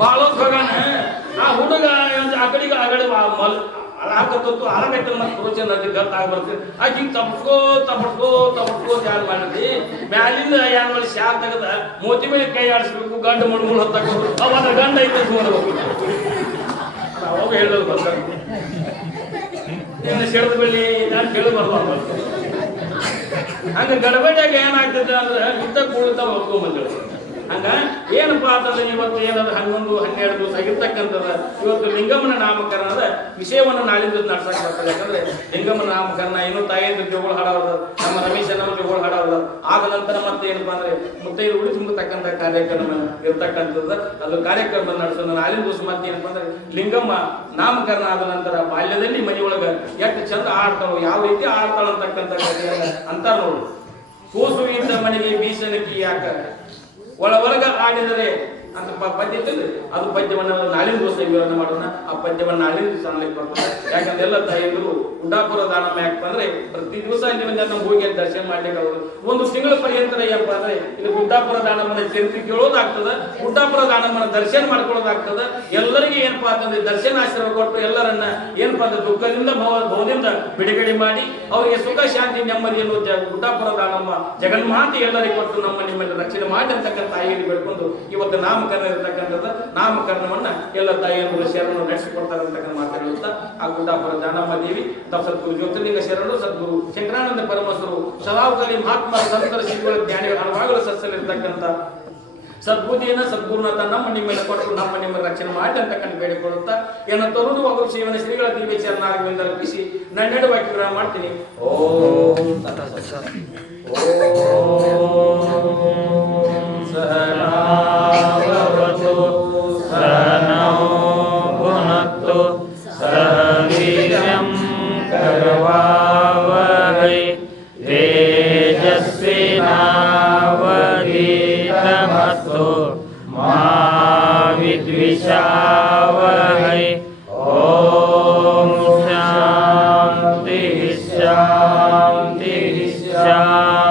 ಭಾಳ ಹೋಗಾನ ಆ ಹುಡುಗ ಆ ಕಡೆಗೆ ಆಗಡೆ ಹಾಕತ್ತು ಆಲಗಟ್ಟ ಮತ್ತೆ ಪ್ರೋಚನ್ ಅದು ಗರ್ತ ಆಗ್ಬರ್ತದೆ. ಆಕೆ ಹಿಂಗೆ ತಪಡ್ಕೋ ಯಾರು ಮಾಡಿದ್ರಿ ಮ್ಯಾಲಿಂದ ಯಾರು ಮಾಡಿ ಶಾಲ್ ತೆಗದ ಮೋತಿ ಮೇಲೆ ಕೈ ಆಡಿಸ್ಬೇಕು ಗಂಡು ಮುಳುಗುಳು ಹೊತ್ತಾಕೊಂಡು ಅವಾಗ ಗಂಡ ಐತೆ ಹೋಗ್ಬೇಕು ಅವಾಗ ಹೇಳೋದು ಬರ್ತಾರೆ. ಸೆಳೆದ ಬೆಳಿ ನಾನು ಕೇಳಬಾರ್ದು ಹಂಗ ಗಡಬಡಿಯಾಗ ಏನಾಗ್ತದೆ ಅಂದ್ರೆ ಇದ್ದ ಕುಳಿತ ಹೊರ್ಕೊಂಬಂದಿರು. ಹಂಗ ಏನಪ್ಪಾ ಅಂತಂದ್ರೆ ಇವತ್ತು ಏನಾದ್ರು 11 12 ದಿವಸ ಆಗಿರ್ತಕ್ಕಂಥದ್ದು ಇವತ್ತು ಲಿಂಗಮ್ಮನ ನಾಮಕರಣದ ವಿಷಯವನ್ನು ನಾಳಿಂದ ನಡ್ಸಕ್ ಬರ್ತದೆ. ಯಾಕಂದ್ರೆ ಲಿಂಗಮ್ಮನ ನಾಮಕರಣ ಏನು ತಾಯಿಯಿಂದ ಜೋಗಳು ಹಾಡೋದು ನಮ್ಮ ರಮೇಶನ ಜೋಗಳು ಹಾಡೋದು ಆದ ನಂತರ ಮತ್ತೆ ಏನಪ್ಪಾ ಅಂದ್ರೆ ಮುತ್ತೈದು ಉಳಿ ತುಂಬತಕ್ಕಂಥ ಕಾರ್ಯಕ್ರಮ ಇರ್ತಕ್ಕಂಥದ್ದು ಅದು ಕಾರ್ಯಕ್ರಮ ನಡೆಸೋದು ನಾಳಿನ ದಿವಸ ಮತ್ತೆ ಏನಪ್ಪಾ ಅಂದ್ರೆ ಲಿಂಗಮ್ಮ ನಾಮಕರಣ ಆದ ನಂತರ ಬಾಲ್ಯದಲ್ಲಿ ಮನೆಯೊಳಗ ಎಷ್ಟು ಚಂದ ಆಡ್ತಾಳು ಯಾವ ರೀತಿ ಆಡ್ತಾಳು ಅಂತಕ್ಕಂಥ ಅಂತಾರ ನೋಡು. ಕೂಸು ಇದ್ದ ಮನೆಗೆ ಬೀಸಣಿಕೆ ಯಾಕ ಒಳಗ ಆಡಿದರೆ ಅಂತ ಪದ್ಯ ಇರ್ತದೆ. ಅದು ಪದ್ಯವನ್ನು ನಾಳಿನ ದಿವಸ ವಿವರಣೆ ಮಾಡೋಣ. ಆ ಪದ್ಯವನ್ನು ನಾಳಿನ ದಿವಸ ಅನ್ಲಿಕ್ಕೆ ಬರ್ತದೆ. ಯಾಕಂದ್ರೆ ಎಲ್ಲ ತಾಯಿಗಳು ಉಡ್ಡಾಪುರ ದಾನಮ್ಮ ಯಾಕಪ್ಪ ಅಂದ್ರೆ ಪ್ರತಿ ದಿವಸ ಅಲ್ಲಿ ನಮ್ಮ ಹೋಗಿ ದರ್ಶನ ಮಾಡ್ಲಿಕ್ಕೆ ಅವರು ಒಂದು ತಿಂಗಳ ಪರ್ಯಂತರ ಏನಪ್ಪ ಅಂದ್ರೆ ಇಲ್ಲಿ ಉಡ್ಡಾಪುರ ದಾನಮ್ಮನ ಚರಿತ್ರೆ ಕೇಳೋದಾಗ್ತದ, ಉಡ್ಡಾಪುರ ದಾನಮ್ಮನ ದರ್ಶನ ಮಾಡ್ಕೊಳ್ಳೋದಾಗ್ತದ. ಎಲ್ಲರಿಗೆ ಏನಪ್ಪಾ ಅಂತಂದ್ರೆ ದರ್ಶನ ಆಶ್ರಮ ಕೊಟ್ಟು ಎಲ್ಲರನ್ನ ಏನಪ್ಪಾ ಅಂದ್ರೆ ದುಃಖದಿಂದ ಭವದಿಂದ ಬಿಡುಗಡೆ ಮಾಡಿ ಅವರಿಗೆ ಸುಖ ಶಾಂತಿ ನೆಮ್ಮದಿಯನ್ನು ಉಡ್ಡಾಪುರ ದಾನಮ್ಮ ಜಗನ್ಮಾತೆ ಎಲ್ಲರಿಗೆ ಕೊಟ್ಟು ನಿಮ್ಮಲ್ಲಿ ರಕ್ಷಣೆ ಮಾಡಿ ಅಂತಕ್ಕಂಥ ತಾಯಿಯಲ್ಲಿ ಬೆಳ್ಕೊಂಡು ಇವತ್ತು ನಾಮಕರಣ ಇರತಕ್ಕಂಥದ್ದು ನಾಮಕರಣವನ್ನ ಎಲ್ಲ ತಾಯಿಯನ್ನು ಶರಣರು ನಡೆಸಿಕೊಡ್ತಾರೆ ಅಂತಕ್ಕಂಥ ಮಾತಾಡುತ್ತಾ ಆ ಗುಡ್ಡಾಪುರ ದಾನಮ್ಮ ದೇವಿ ಸದ್ಗುರು ಜ್ಯೋತಿರ್ಲಿಂಗ ಶರಣರು ಸದ್ಗುರು ಶಂಕರಾನಂದ ಪರಮಸರು ಸದಾವಕಲಿ ಮಹಾತ್ಮ ಸಂತರ ಶ್ರೀಗಳ ಜ್ಞಾನಿಗಳ ಹಲವಾಗಲು ಸಸ್ಯಲಿರ್ತಕ್ಕಂಥ ಸದ್ಬುದ್ಧಿಯನ್ನ ಸದ್ಗುರುನಾಥ ನಮ್ಮ ನಿಮ್ಮೆಲ್ಲ ಕೊಟ್ಟು ನಮ್ಮ ನಿಮ್ಮಲ್ಲಿ ರಕ್ಷಣೆ ಮಾಡಿ ಅಂತಕ್ಕಂಥ ಬೇಡಿಕೊಳ್ಳುತ್ತಾ ಏನೋ ತರುಣ ಹಾಗೂ ಶಿವನ ಶ್ರೀಗಳ ದಿವ್ಯ ಚರಣಾರವಿಂದ ಅರ್ಪಿಸಿ ನನ್ನೆರಡು ವಾಕ್ಯಗಳನ್ನು ಮಾಡ್ತೀನಿ. सहनावतु सहनौ भुनक्तु सह वीर्यं करवावहै तेजस्विनावधीतमस्तु मा विद्विषावहै. ॐ शान्तिः शान्तिः शान्तिः.